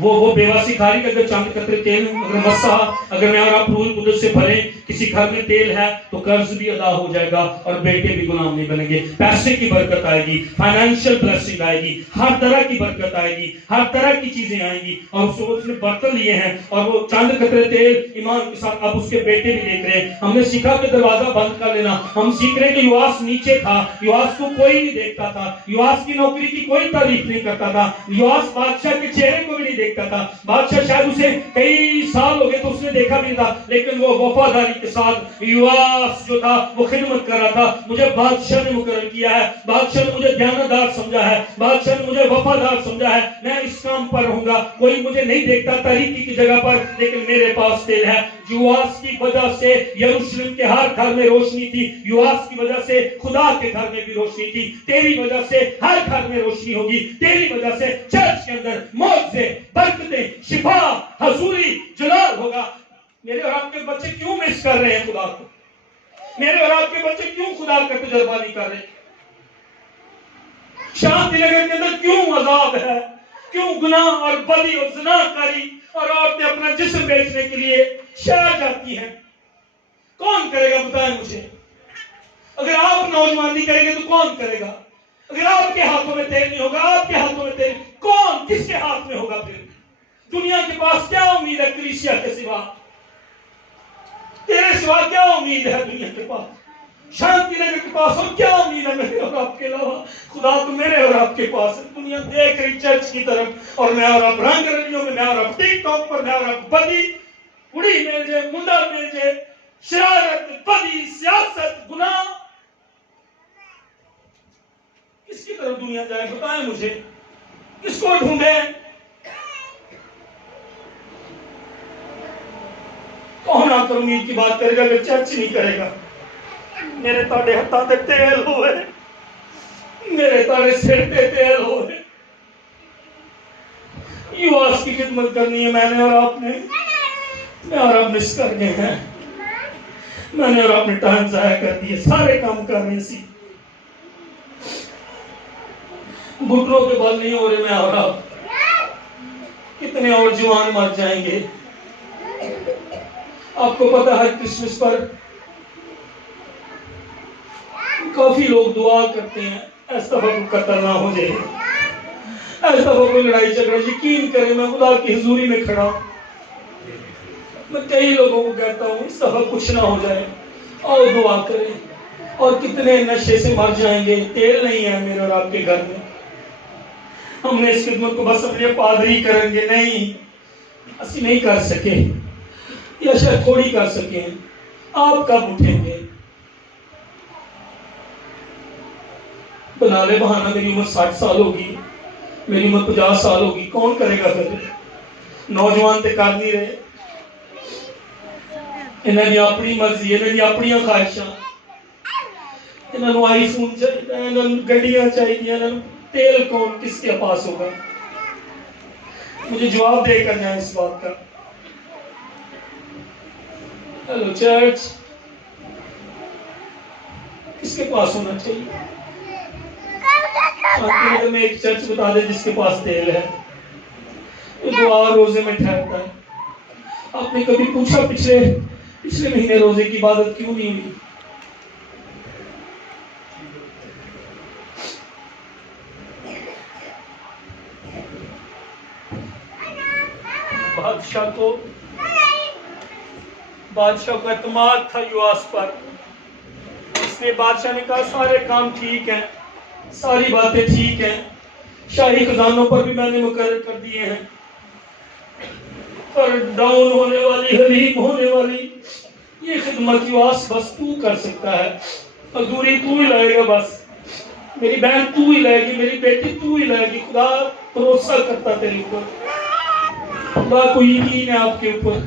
وہ بیوہ سکھاری کہ اگر چند قطرے تیل, اگر مسا, اگر میں اور آپ روح القدس سے بھریں, کسی گھر میں تیل ہے تو قرض بھی ادا ہو جائے گا اور بیٹے بھی غلام نہیں بنیں گے. پیسے کی برکت آئے گی, فائنینشیل بلیسنگ آئے گی, ہر طرح کی برکت آئے گی, ہر طرح کی چیزیں آئیں گی. اور اس نے برتن لیے ہیں اور وہ چند قطرے تیل ایمان کے ساتھ اب اس کے بیٹے بھی دیکھ رہے ہیں. ہم نے سیکھا کہ دروازہ بند کر لینا. ہم سیکھ رہے ہیں کہ یواس نیچے تھا, یواس کو کوئی نہیں دیکھتا تھا, یواس کی نوکری کی کوئی تعریف نہیں کرتا تھا, یواس بادشاہ کے چہرے کو بھی نہیں دیکھتا تھا. بادشاہ شاید اسے کئی سال ہو گئے تو اس نے دیکھا بھی تھا, لیکن وہ وفاداری کے ساتھ یواس جو تھا وہ خدمت کر رہا تھا. مجھے بادشاہ نے مقرر کیا ہے, بادشاہ نے مجھے دیانتدار سمجھا ہے, بادشاہ نے مجھے وفادار سمجھا ہے, میں اس کام پر رہوں گا. کوئی مجھے نہیں دیکھتا تاریکی کی جگہ پر, لیکن میرے پاس تیل ہے. یواس کی وجہ سے یروشلم کے ہر گھر میں روشنی تھی, یواس کی وجہ سے خدا کے گھر میں بھی روشنی تھی. تیری وجہ سے ہر گھر میں روشنی ہوگی, تیری وجہ سے چرچ کے اندر معجزے, برکتیں, شفا, حضوری, جلال ہوگا. میرے اور آپ کے بچے کیوں مس کر رہے ہیں خدا کو؟ میرے اور آپ کے بچے کیوں خدا کا تجربہ نہیں کر رہے؟ شانتی نگر کے اندر کیوں عذاب ہے؟ کیوں گناہ اور بدی اور زناکاری اور عورتیں اپنا جسم بیچنے کے لیے شہر جاتی ہیں؟ کون کرے گا بتائیں مجھے؟ اگر آپ نوجوان نہیں کریں گے تو کون کرے گا؟ اگر آپ کے ہاتھوں میں تیل نہیں ہوگا, آپ کے ہاتھوں میں تیل, کون کس کے ہاتھ میں ہوگا؟ پھر دنیا کے پاس کیا امید ہے کلیسیا کے سوا؟ تیرے سوا کیا امید ہے دنیا کے پاس؟ شانتی نگر کے پاس اور کیا امید ہے میرے اور آپ کے علاوہ؟ خدا تو میرے اور آپ کے پاس ہے. دنیا دیکھ رہی چرچ کی طرف اور میں اور آپ رنگ رنگیوں میں اور آپ ٹک ٹاک پر میں اور آپ بدی اڑی مل جائے منڈا مل جائے شرارت بدی سیاست گناہ. کس کی طرف دنیا جائے بتائیں مجھے, کس کو ڈھونڈے؟ کون آ کر امید کی بات کرے گا اگر چرچ نہیں کرے گا؟ میرے تاڑے ہتھاں تے تیل ہوئے, میرے تاڑے سر تے تیل ہوئے. یواس کی خدمت کرنی ہے میں نے اور آپ نے, میں اور آپ مس کر گئے ہیں. میں نے اور آپ نے ٹائم ضائع کر دیے, سارے کام کرنے سی گھٹنوں کے بل نہیں ہو رہے. میں اور آپ کتنے اور جوان مر جائیں گے. آپ کو پتا ہے کرسمس پر کافی لوگ دعا کرتے ہیں ایسا کوئی قتل نہ ہو جائے, ایسا کوئی لڑائی جھگڑا. یقین کریں میں خدا کی حضوری میں کھڑا ہوں, میں کئی لوگوں کو کہتا ہوں اس دفعہ کچھ نہ ہو جائے, اور دعا کریں. اور کتنے نشے سے مر جائیں گے. تیل نہیں ہے میرے اور آپ کے گھر میں. ہم نے اس خدمت کو بس اپنے پادری کریں گے, نہیں اسی نہیں کر سکے یا شاید تھوڑی کر سکیں. آپ کب اٹھیں گے؟ بنا لے بہانہ میری عمر 60 سال ہوگی, میری عمر 50 سال ہوگی, کون کرے گا پھر؟ نوجوان تے کر نہیں رہے. انہوں نے اپنی مرضی, انہوں نے اپنی خواہشاں, انہوں نے آئی فون چاہیے, انہوں نے گڈیاں چاہیے, انہوں نے تیل کون کس کے پاس ہوگا؟ مجھے جواب دے کر جائیں اس بات کا. ہیلو چرچ, کس کے پاس ہونا چاہیے؟ شانتی میں ایک چرچ بتا دے جس کے پاس تیل ہے, دعا روزے میں ٹھہرتا ہے. آپ نے کبھی پوچھا پچھلے مہینے روزے کی عبادت کیوں نہیں ہوئی؟ بادشاہ کو اعتماد تھا یواس پر, اس لیے بادشاہ نے کہا سارے کام ٹھیک ہیں, ساری باتیں ٹھیک ہیں, شاہی خزانوں پر بھی میں نے مقرر کر دیے ہیں, پر ڈاؤن ہونے والی, حلیم ہونے والی یہ خدمت یواس بس تو کر سکتا ہے. حضوری تو ہی لائے گا, بس میری بہن تو ہی لائے گی, میری بیٹی تو ہی لائے گی. خدا بھروسہ کرتا تیرے اوپر, خدا کو یقین ہے آپ کے اوپر.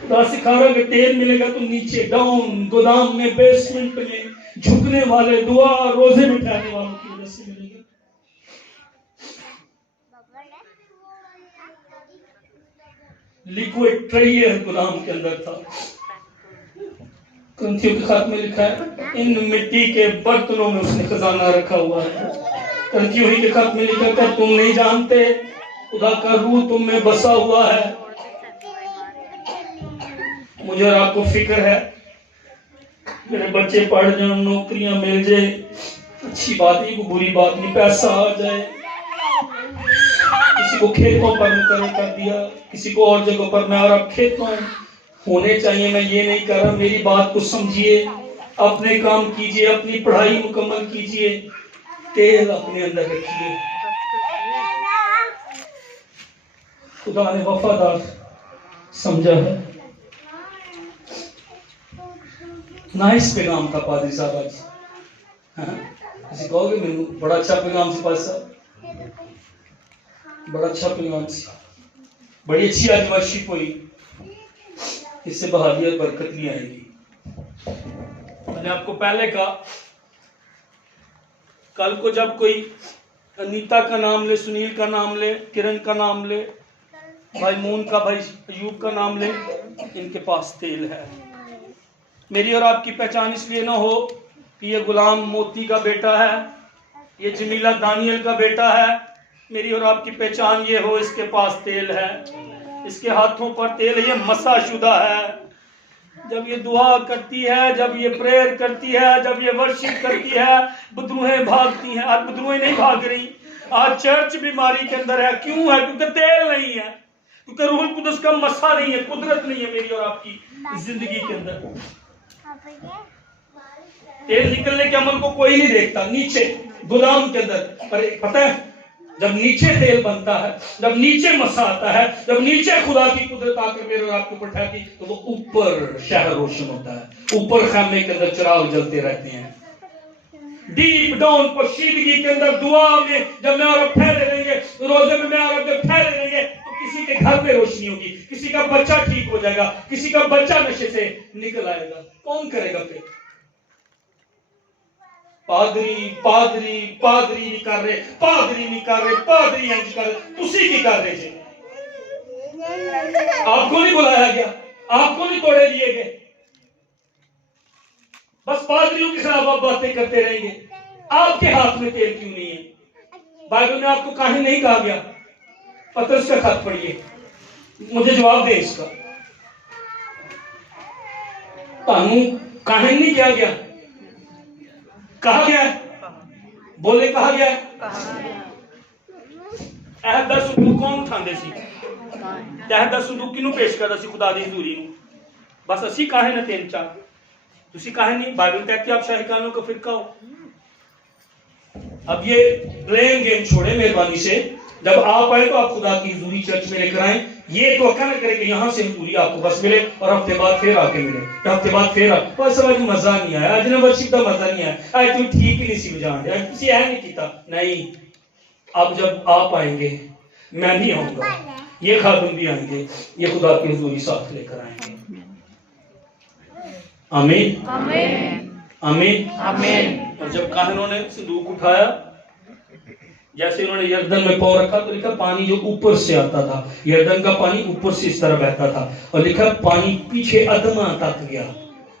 خدا سکھا رہا کہ تیل ملے گا تو نیچے ڈاؤن گودام میں بیسمنٹ میں جھکنے والے دعا روزے میں ٹھہرنے والوں کی وجہ سے ملے گا. لیکوڈ ٹریئر گودام کے اندر تھا. کرنتھیوں کے خط میں لکھا ہے ان مٹی کے برتنوں میں اس نے خزانہ رکھا ہوا ہے. کرنتھیوں ہی کے خط میں لکھا ہے تم نہیں جانتے خدا کا روح تم میں بسا ہوا ہے. مجھے اور آپ کو فکر ہے میرے بچے پڑھ جائیں, نوکریاں مل جائے, اچھی بات نہیں, کوئی بری بات نہیں, پیسہ آ جائے. کسی کو کھیتوں پر مقرر کر دیا, کسی کو اور جگہ پر. میں اور آپ کھیتوں ہونے چاہیے, میں یہ نہیں کر رہا. میری بات کو سمجھیے, اپنے کام کیجئے, اپنی پڑھائی مکمل کیجئے, تیل اپنے اندر رکھیے. خدا نے وفادار سمجھا ہے. نائس پیغام تھا پادری صاحب آج. کسی کہو گے میں بڑا اچھا پیغام سی پادری صاحب, بڑا اچھا پیغام سی, بڑی اچھی آج ورشپ ہوئی. اس سے بحالی اور برکت نہیں آئے گی. میں نے آپ کو پہلے کہا کل کو جب کوئی انیتا کا نام لے, سنیل کا نام لے, کرن کا نام لے, بھائی مون کا, بھائی ایوب کا نام لے, ان کے پاس تیل ہے. میری اور آپ کی پہچان اس لیے نہ ہو کہ یہ غلام موتی کا بیٹا ہے, یہ جمیلہ دانیل کا بیٹا ہے. میری اور آپ کی پہچان یہ ہو اس کے پاس تیل ہے, اس کے ہاتھوں پر تیل ہے, یہ مسح شدہ ہے. جب یہ دعا کرتی ہے, جب یہ پریئر کرتی ہے, جب یہ ورشپ کرتی ہے, بدروہیں بھاگتی ہیں. آج بدروہیں نہیں بھاگ رہی, آج چرچ بیماری کے اندر ہے. کیوں ہے؟ کیونکہ تیل نہیں ہے. کیونکہ روح القدس کا مسا نہیں ہے، قدرت نہیں ہے میری اور آپ کی زندگی کے اندر۔ تیل نکلنے کے عمل کو کوئی نہیں دیکھتا نیچے گودام کے اندر، پر پتہ ہے جب نیچے تیل بنتا ہے، جب نیچے مسا آتا ہے، جب نیچے خدا کی قدرت آ کر میرے اور آپ کو پٹھاتی، تو وہ اوپر شہر روشن ہوتا ہے، اوپر خیمے کے اندر چراغ جلتے رہتے ہیں۔ ڈیپ ڈاؤن پوشیدگی کے اندر دعا میں جب میں اور اب ٹھہرے رہیں گے، روزے میں میں اور اب جب ٹھہرے رہیں گے، تو کسی کے گھر میں روشنی ہوگی، کسی کا بچہ ٹھیک ہو جائے گا، کسی کا بچہ نشے سے نکل آئے گا۔ کون کرے گا پھر؟ پادری پادری پادری نہیں کر رہے، پادری نہیں کر رہے، پادری انج کر رہے، تسی کی کر رہے جی؟ آپ کو نہیں بلایا گیا، آپ کو نہیں توڑے دیے گئے، بس پادریوں کے خلاف آپ باتیں کرتے رہیں گے۔ آپ کے ہاتھ میں تیل کیوں نہیں ہے؟ بائبل میں آپ کو کاہن نہیں کہا گیا؟ پترس کا خط پڑھیے، مجھے جواب دے اس کا۔ تانوں کاہن نہیں کیا گیا؟ کہا گیا ہے، بولے کہا گیا ہے۔ عہد دا صندوق کون اٹھاندے سی؟ عہد دا صندوق کینوں پیش کردا سی؟ خدا دی حضوری نوں۔ بس اسی کاہن تین چار، تسی کاہن نہیں۔ بائبل کہتی ہے آپ شاہی کانوں کا فرقہ ہو۔ اب یہ بلیم گیم چھوڑے مہربانی سے، جب آپ آئے تو آپ خدا کی حضوری چرچ میں لے کر آئیں۔ یہ توقع نہ کرے کہ یہاں سے حضوری آپ کو بس ملے اور ہفتے بعد پھر آ کے ملے، ہفتے بعد پھر آ کے بس آج مزہ نہیں آیا، آج نا ورشپ کا مزہ نہیں آیا، آج تو ٹھیک ہی نہیں سی بجان دیا، کسی ہے نہیں کیتا۔ نہیں، اب جب آپ آئیں گے میں بھی آؤں گا، یہ خادم بھی آئیں گے، یہ خدا کی حضوری ساتھ لے کر آئیں گے۔ آمین آمین آمین۔ اور جب کاہنوں نے صندوق اٹھایا، جیسے انہوں نے یردن میں پاؤں رکھا تو لکھا پانی جو اوپر سے آتا تھا، یردن کا پانی اوپر سے اس طرح بہتا تھا، اور لکھا پانی پیچھے ادما تک گیا،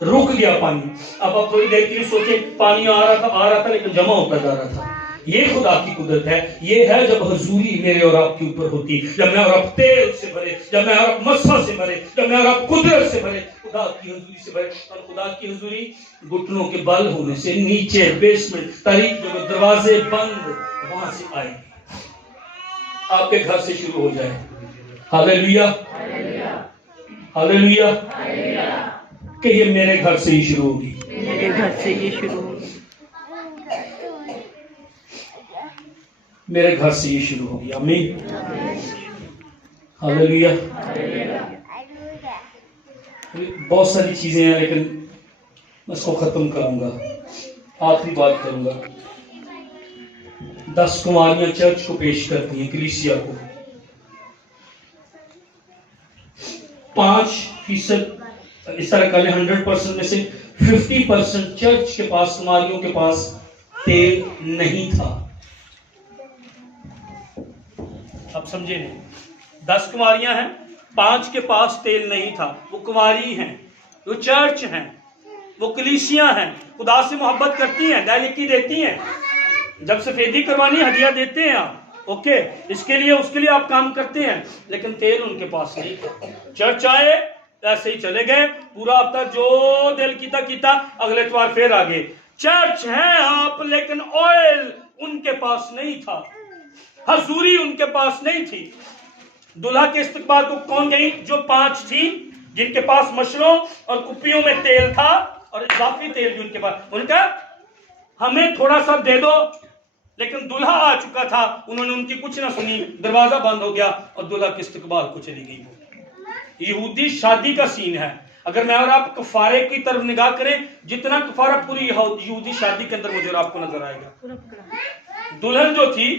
رک گیا پانی۔ اب آپ تھوڑی دیر کے لیے سوچیں، پانی آ رہا تھا لیکن جمع ہوتا جا رہا تھا۔ یہ خدا کی قدرت ہے، یہ ہے جب حضوری میرے اور آپ کے اوپر ہوتی، جب میں اور آپ تیل سے بھرے، جب میں اور آپ مسا سے بھرے، جب میں اور آپ قدرت سے بھرے، خدا کی حضوری سے بھرے۔ اور خدا کی حضوری گھٹنوں کے بل ہونے سے نیچے بیسمنٹ تاریخ جو دروازے بند وہاں سے آئے گی، آپ کے گھر سے شروع ہو جائے۔ ہاللیلویہ ہاللیلویہ، کہ یہ میرے گھر سے ہی شروع ہوگی، میرے گھر سے یہ شروع ہوگی، میرے گھر سے یہ شروع ہوگی۔ آمین ہاللیلویہ۔ بہت ساری چیزیں ہیں لیکن میں اس کو ختم کروں گا، آخری بات کروں گا۔ 10 کماریاں چرچ کو پیش کرتی ہیں، کلیسیا کو۔ 5% اس طرح کر لیں، 100% میں سے 50% چرچ کے پاس، کماریوں کے پاس تیل نہیں تھا۔ اب سمجھے نہیں، 10 کماریاں ہیں، 5 کے پاس تیل نہیں تھا۔ وہ کماری ہیں، وہ چرچ ہیں، وہ کلیسیاں ہیں، خدا سے محبت کرتی ہیں، دائلکی دیتی ہیں، جب سفیدی کروانی ہدیہ دیتے ہیں آپ، اوکے، اس کے لیے آپ کام کرتے ہیں، لیکن تیل ان کے پاس نہیں تھا۔ چرچ آئے، ایسے ہی چلے گئے، پورا ہفتہ جو دل کیتا، اگلے اتوار پھر آگے۔ چرچ ہیں آپ لیکن آئل ان کے پاس نہیں تھا، حضوری ان کے پاس نہیں تھی۔ دلہا کے استقبال کو کون گئی؟ جو 5 تھی، جن کے پاس مشروں اور کپیوں میں تیل تھا اور اضافی تیل بھی ان کے پاس۔ ان کا ہمیں تھوڑا سا دے دو، لیکن دلہا آ چکا تھا، انہوں نے ان کی کچھ نہ سنی، دروازہ بند ہو گیا اور دلہا کے استقبال کو چلی گئی۔ وہ یہودی شادی کا سین ہے۔ اگر میں اور آپ کفارے کی طرف نگاہ کریں، جتنا کفارہ پوری یہودی شادی کے اندر مجھے اور آپ کو نظر آئے گا۔ دلہن جو تھی،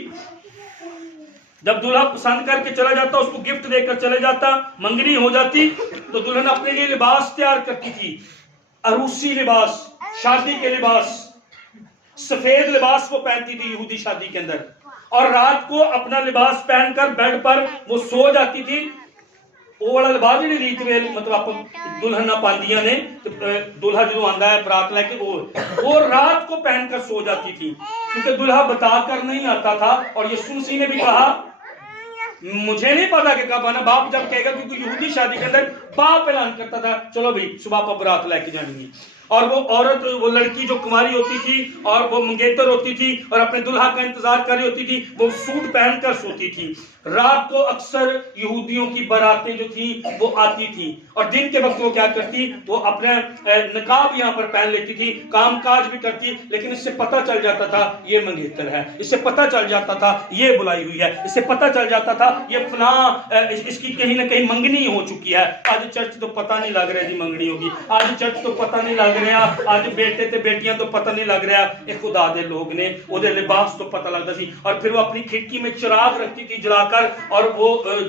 جب دلہا پسند کر کے چلا جاتا، اس کو گفٹ دے کر چلے جاتا، منگنی ہو جاتی، تو دلہن اپنے لیے لباس تیار کرتی تھی، عروسی لباس، شادی کے لباس، سفید لباس وہ پہنتی تھی یہودی شادی کے اندر، اور رات کو اپنا لباس پہن کر بیڈ پر وہ سو جاتی تھی۔ وہ والا لباس جی ریت ویل مطلب آپ دلہن پاندیاں نے، دلہا جو آندا ہے برات لے کے، وہ رات کو پہن کر سو جاتی تھی، کیونکہ دلہا بتا کر نہیں آتا تھا۔ اور یسوع مسیح نے بھی کہا، مجھے نہیں پتا کہ کب آنا، باپ جب کہے گا، کیونکہ یہودی شادی کے اندر باپ اعلان کرتا تھا، چلو بھائی صبح پر برات لے کے جانی ہے۔ اور وہ عورت وہ لڑکی جو کماری ہوتی تھی اور وہ منگیتر ہوتی تھی اور اپنے دلہا کا انتظار کر رہی ہوتی تھی وہ سوٹ پہن کر سوتی تھی. رات کو اکثر یہودیوں کی باراتیں جو تھیں وہ آتی تھیں اور دن کے وقت وہ کیا کرتی وہ اپنے نقاب یہاں پر پہن لیتی تھی کام کاج بھی کرتی لیکن اس سے پتہ چل جاتا تھا یہ منگیتر ہے اس سے پتہ چل جاتا تھا یہ بلائی ہوئی ہے اس سے پتہ چل جاتا تھا یہ فلاں اس کی کہیں نہ کہیں منگنی ہو چکی ہے. آج چرچ تو پتہ نہیں لگ رہا جی منگنی ہوگی آج چرچ تو پتہ نہیں لگ رہا آج بیٹے تے بیٹیاں تو پتہ نہیں لگ رہا اے خدا دے لوگ نے وہ دے لباس تو پتہ لگتا سی. اور پھر وہ اپنی کھڑکی میں چراغ رکھتی تھی جلا کر اور وہ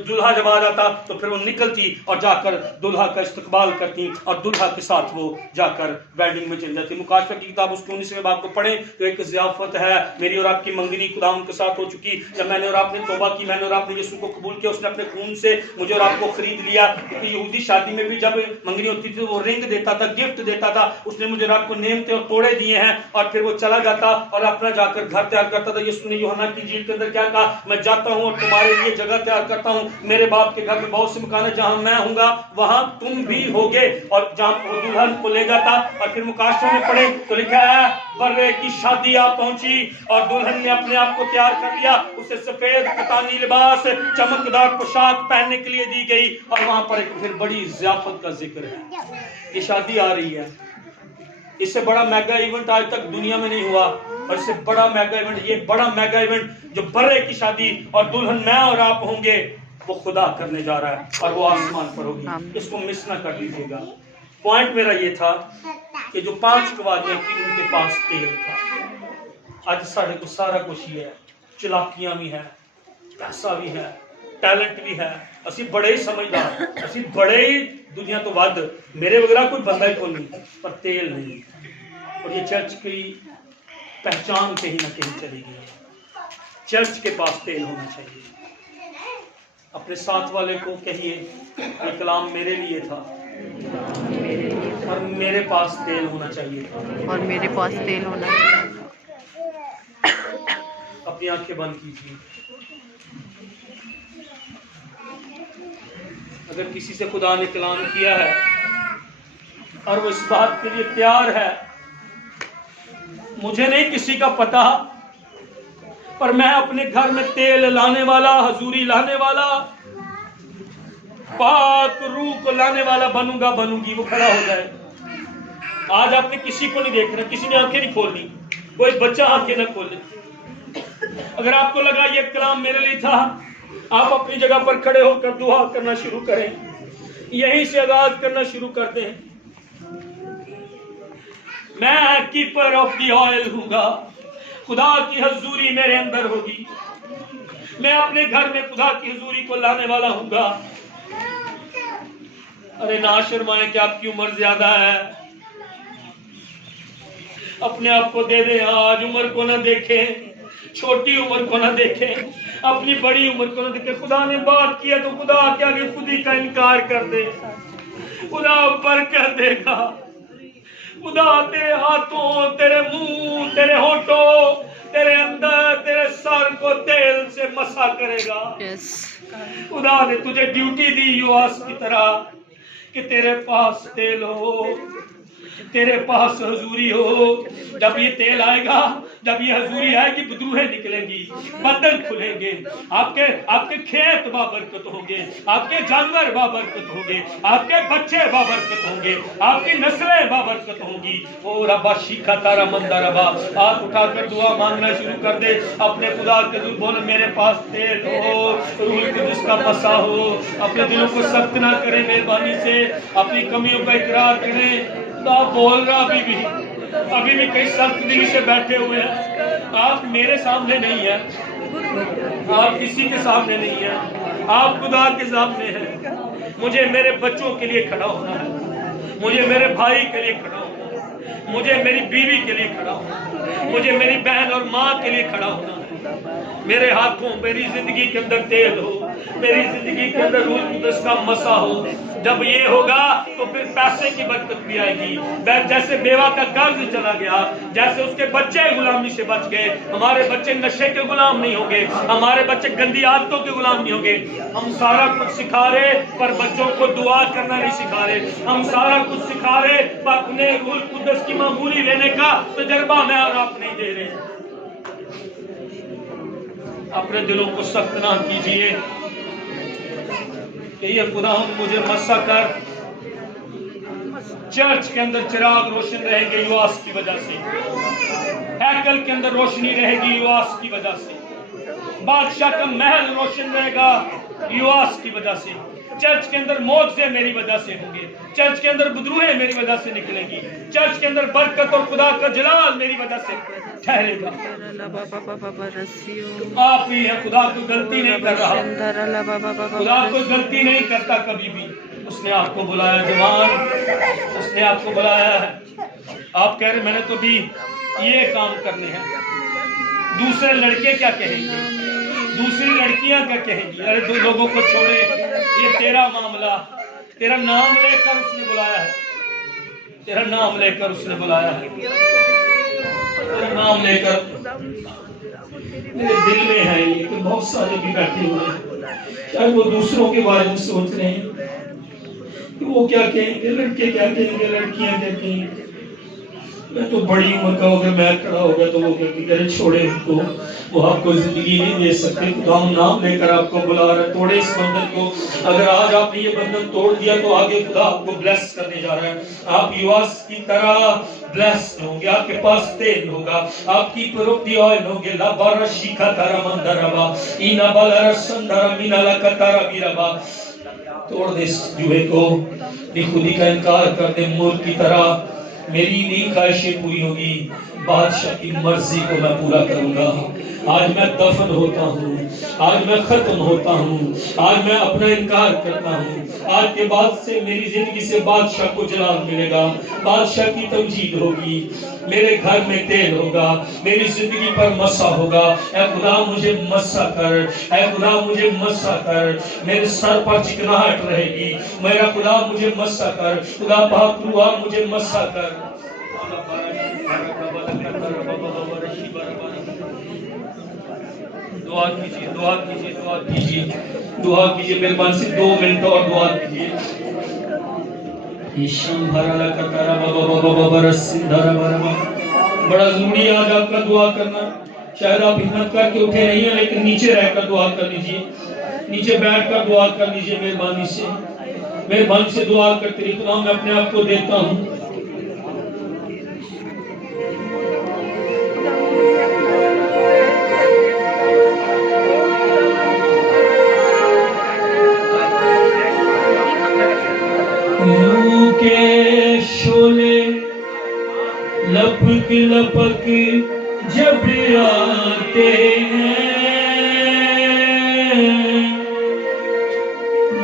دلہا جب آ جاتا تو پھر وہ نکلتی اور جا کر دلہا کا استقبال کرتی اور دلہا کے ساتھ وہ جا کر ویڈنگ میں چل جاتی. مکاشفہ کی کتاب اس کے 19ویں باب کو پڑھیں تو ایک ضیافت ہے میری اور آپ کی منگنی خدا ان کے ساتھ ہو چکی. جب میں نے اور آپ نے توبہ کی میں نے اور آپ نے یسوع کو قبول کیا اس نے اپنے خون سے مجھے اور آپ کو خرید لیا. کیونکہ یہودی شادی میں بھی جب منگنی ہوتی تھی وہ رنگ دیتا تھا گفٹ دیتا تھا. اس نے مجھے اور آپ کو نعمتیں اور توڑے دیے ہیں اور پھر وہ چلا جاتا اور اپنا جا کر گھر تیار کرتا تھا. یسوع نے یوحنا کی انجیل کے اندر کیا کہا میں جاتا ہوں اور تمہارے لیے جگہ تیار کرتا ہوں. میرے باپ کے گھر میں بہت سے مکان ہے جہاں میں ہوں گا وہاں تم بھی ہوگے. اور جہاں وہ دلہن کو لے جاتا اور پھر مکاشفہ میں پڑھے تو لکھا ہے برے کی شادی آ پہنچی اور دلہن نے اپنے آپ کو تیار کر لیا. اسے سفید کتانی لباس چمکدار پوشاک پہننے کے لیے دی گئی اور وہاں پر ایک پھر بڑی ضیافت کا ذکر ہے. یہ شادی آ رہی ہے اس سے بڑا میگا ایونٹ آج تک دنیا میں نہیں ہوا اور اس سے بڑا میگا ایونٹ یہ بڑا میگا ایونٹ جو برے کی شادی اور دلہن میں اور آپ ہوں گے وہ خدا کرنے جا رہا ہے اور وہ آسمان پر ہوگی. اس کو مس نہ کر لیجیے گا. پوائنٹ میرا یہ تھا کہ جو 5 قواریاں تھیں ان کے پاس تیل تھا. آج ساڑھے کو سارا کچھ ہی ہے چلاکیاں بھی ہیں پیسہ بھی ہے ٹیلنٹ بھی ہے اسی بڑے ہی سمجھدار اسی بڑے ہی دنیا تو ود میرے وغیرہ کوئی بندہ ہی کوئی نہیں پر تیل نہیں. اور یہ چرچ کی پہچان کہیں نہ کہیں چلی گئی. چرچ کے پاس تیل ہونا چاہیے. اپنے ساتھ والے کو کہیے یہ کلام میرے لیے تھا اور میرے پاس تیل ہونا چاہیے تھا اور میرے پاس تیل ہونا چاہیے. اپنی آنکھیں بند کیجیے. اگر کسی سے خدا نے کلام کیا ہے اور وہ اس بات کے لیے تیار ہے مجھے نہیں کسی کا پتہ پر میں اپنے گھر میں تیل لانے والا حضوری لانے والا پاک روح کو لانے والا بنوں گی. وہ کھڑا ہو جائے. آج آپ نے کسی کو نہیں دیکھ رہا کسی نے آنکھیں نہیں کھولنی کوئی بچہ آنکھیں نہ کھولے. اگر آپ کو لگا یہ کلام میرے لیے تھا آپ اپنی جگہ پر کھڑے ہو کر دعا کرنا شروع کریں. یہیں سے آغاز کرنا شروع کر دیں. میں کیپر آف دی آئل ہوں گا. خدا کی حضوری میرے اندر ہوگی. میں اپنے گھر میں خدا کی حضوری کو لانے والا ہوں گا. ارے نہ شرمائیں کہ آپ کی عمر زیادہ ہے. اپنے آپ کو دے دیں. آج عمر کو نہ دیکھیں چھوٹی عمر کو نہ دیکھیں اپنی بڑی عمر کو نہ دیکھیں. خدا نے بات کیا تو خدا کے آگے خود ہی کا انکار کر دے. خدا برکت دے گا. خدا تیرے ہاتھوں تیرے منہ تیرے ہونٹوں تیرے اندر تیرے سر کو تیل سے مسا کرے گا. خدا نے تجھے ڈیوٹی دی یواس کی طرح کہ تیرے پاس تیل ہو تیرے پاس حضوری ہو. جب یہ تیل آئے گا جب یہ حضوری آئے گی بدروہیں نکلیں گی بدن کھلیں گے. آپ کے کھیت بابرکت ہوں گے. آپ کے جانور بابرکت ہوں گے. آپ کے بچے بابرکت ہوں گے. آپ کی نسلیں بابرکت ہوں گی. او ربا شیخا تارا مندہ ربا. ہاتھ اٹھا کر دعا مانگنا شروع کر دے. اپنے خدا کے حضور بولے میرے پاس تیل ہو روح القدس کا مسا ہو. اپنے دلوں کو سخت نہ کریں مہربانی سے. اپنی کمیوں کا اقرار کریں. خدا بول رہا ابھی بھی کئی سخت دلی سے بیٹھے ہوئے ہیں. آپ میرے سامنے نہیں ہیں آپ کسی کے سامنے نہیں ہیں آپ خدا کے سامنے ہیں. مجھے میرے بچوں کے لیے کھڑا ہونا ہے. مجھے میرے بھائی کے لیے کھڑا ہونا ہے. مجھے میری بیوی کے لیے کھڑا ہونا ہے. مجھے میری بہن اور ماں کے لیے کھڑا ہونا ہے. میرے ہاتھوں میری زندگی کے اندر تیل ہو. میری زندگی کے اندر روح القدس کا مسا ہو. جب یہ ہوگا تو پھر پیسے کی برکت بھی آئے گی. جیسے بیوہ کا قرض چلا گیا, جیسے اس کے بچے غلامی سے بچ گئے, ہمارے بچے نشے کے غلام نہیں ہوں گے, ہمارے بچے گندی عادتوں کے غلام نہیں ہوں گے. ہم سارا کچھ سکھا رہے پر بچوں کو دعا کرنا نہیں سکھا رہے. ہم سارا کچھ سکھا رہے پر انہیں روح القدس کی معمولی لینے کا تجربہ میں اور آپ نہیں دے رہے. اپنے دلوں کو سخت نہ کیجیے کہ یہ خدا مجھے مسا کر. چرچ کے اندر چراغ روشن رہیں گے یواس کی وجہ سے, ہیکل کے اندر روشنی رہے گی یواس کی وجہ سے, بادشاہ کا محل روشن رہے گا یواس کی وجہ سے. چرچ کے اندر معجزے میری وجہ سے ہوں گے, چرچ کے اندر بدروہیں میری وجہ سے نکلیں گی, چرچ کے اندر برکت اور خدا کا جلال میری وجہ سے ٹھہرے گا. آپ ہی ہیں, خدا کوئی غلطی نہیں کر رہا, خدا کوئی غلطی نہیں کرتا کبھی بھی. اس نے آپ کو بلایا جوان, اس نے آپ کو بلایا ہے. آپ کہہ رہے میں نے تو بھی یہ کام کرنے ہیں, دوسرے لڑکے کیا کہیں گے, دوسری لڑکیاں کیا کہیں گی. ارے دو لوگوں کو چھوڑے, یہ تیرا معاملہ. تیرا نام لے کر اس نے بلایا ہے, تیرا نام لے کر اس نے بلایا ہے, تیرا نام لے کر. میرے دل میں ہے یہ کہ بہت سارے بھی بیٹھے ہوئے ہیں, شاید وہ دوسروں کے بارے میں سوچ رہے ہیں کہ وہ کیا کہیں گے, لڑکے کیا کہیں گے, لڑکیاں کیا کہیں گے. میں تو بڑی عمر کا ہو گیا, میں کھڑا ہو گیا تو وہ کہتے کہ چھوڑے ان کو, وہ آپ کو زندگی نہیں دے سکتے. خدا ہم نام لے کر آپ کو بلا رہا ہے, توڑے اس بندھن کو. اگر آج آپ نے یہ بندھن توڑ دیا تو آگے خدا آپ کو بلیس کرنے جا رہا ہے. آپ یواس کی طرح بلیس ہوں گے, آپ کے پاس تیل ہوگا, آپ کی پروپتی آئل ہوگے. لا بارا شیکھا تارا مندر ربا اینا بالا رسندر مینا لکا تارا بی ربا. توڑ دے اس جوہے کو, بھی خودی کا انکار کر دے. ملک کی طرح میری نہیں خواہشیں پوری ہوگی, بادشاہ کی مرضی کو میں پورا کروں گا. آج میں دفن ہوتا ہوں, آج میں ختم ہوتا ہوں, آج میں اپنا انکار کرتا ہوں. آج کے بعد سے میری زندگی سے بادشاہ کو جلال ملے گا, بادشاہ کی تمجید ہوگی, میرے گھر میں تیل ہوگا, میری زندگی پر مسا ہوگا. اے خدا مجھے مسا کر, اے خدا مجھے مسا کر. میرے سر پر چکناہٹ رہے گی, میرا خدا مجھے مسا کر. خدا پاک روح مجھے مسا کر. دعا کیجیے, دعا کیجیے, دعا کیجیے, دعا کیجیے. مہربانی سے 2 منٹ اور دعا کیجیے. بڑا ضروری ہے آج آپ کا دعا کرنا. شاید آپ ہمت کر کے اٹھے نہیں ہیں, لیکن نیچے رہ کر دعا کر لیجیے, نیچے بیٹھ کر دعا کر لیجیے. مہربانی سے, مہربانی سے دعا کرتے رہیے. خدا میں اپنے آپ کو دیتا ہوں. کے شولے لپک لپک جب آتے ہیں,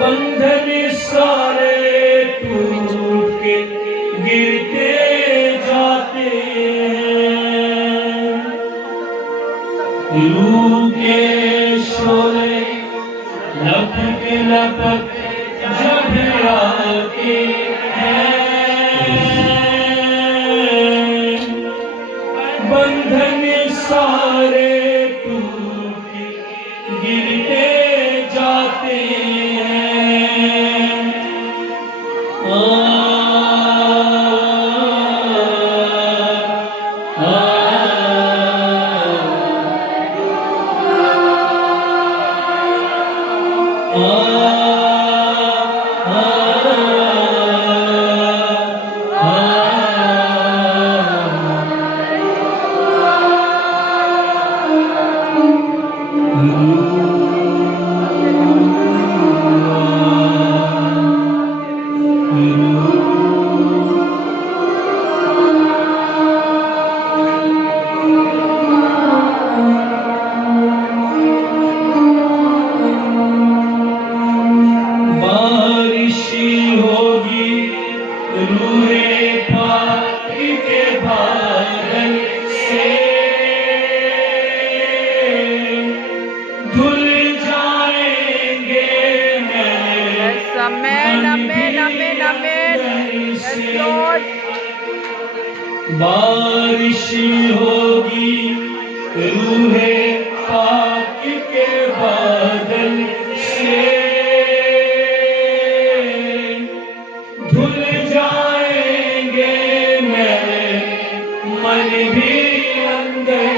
بندھن سارے ٹوٹ کے گرتے جاتے ہیں. روح کے شولے لپک لپک جب آتے ہیں, بندھن سارے ٹوٹ گرتے جاتے ہیں. بارش ہوگی روح پاک کے بادل سے، دھل جائیں گے میرے من بھی اندر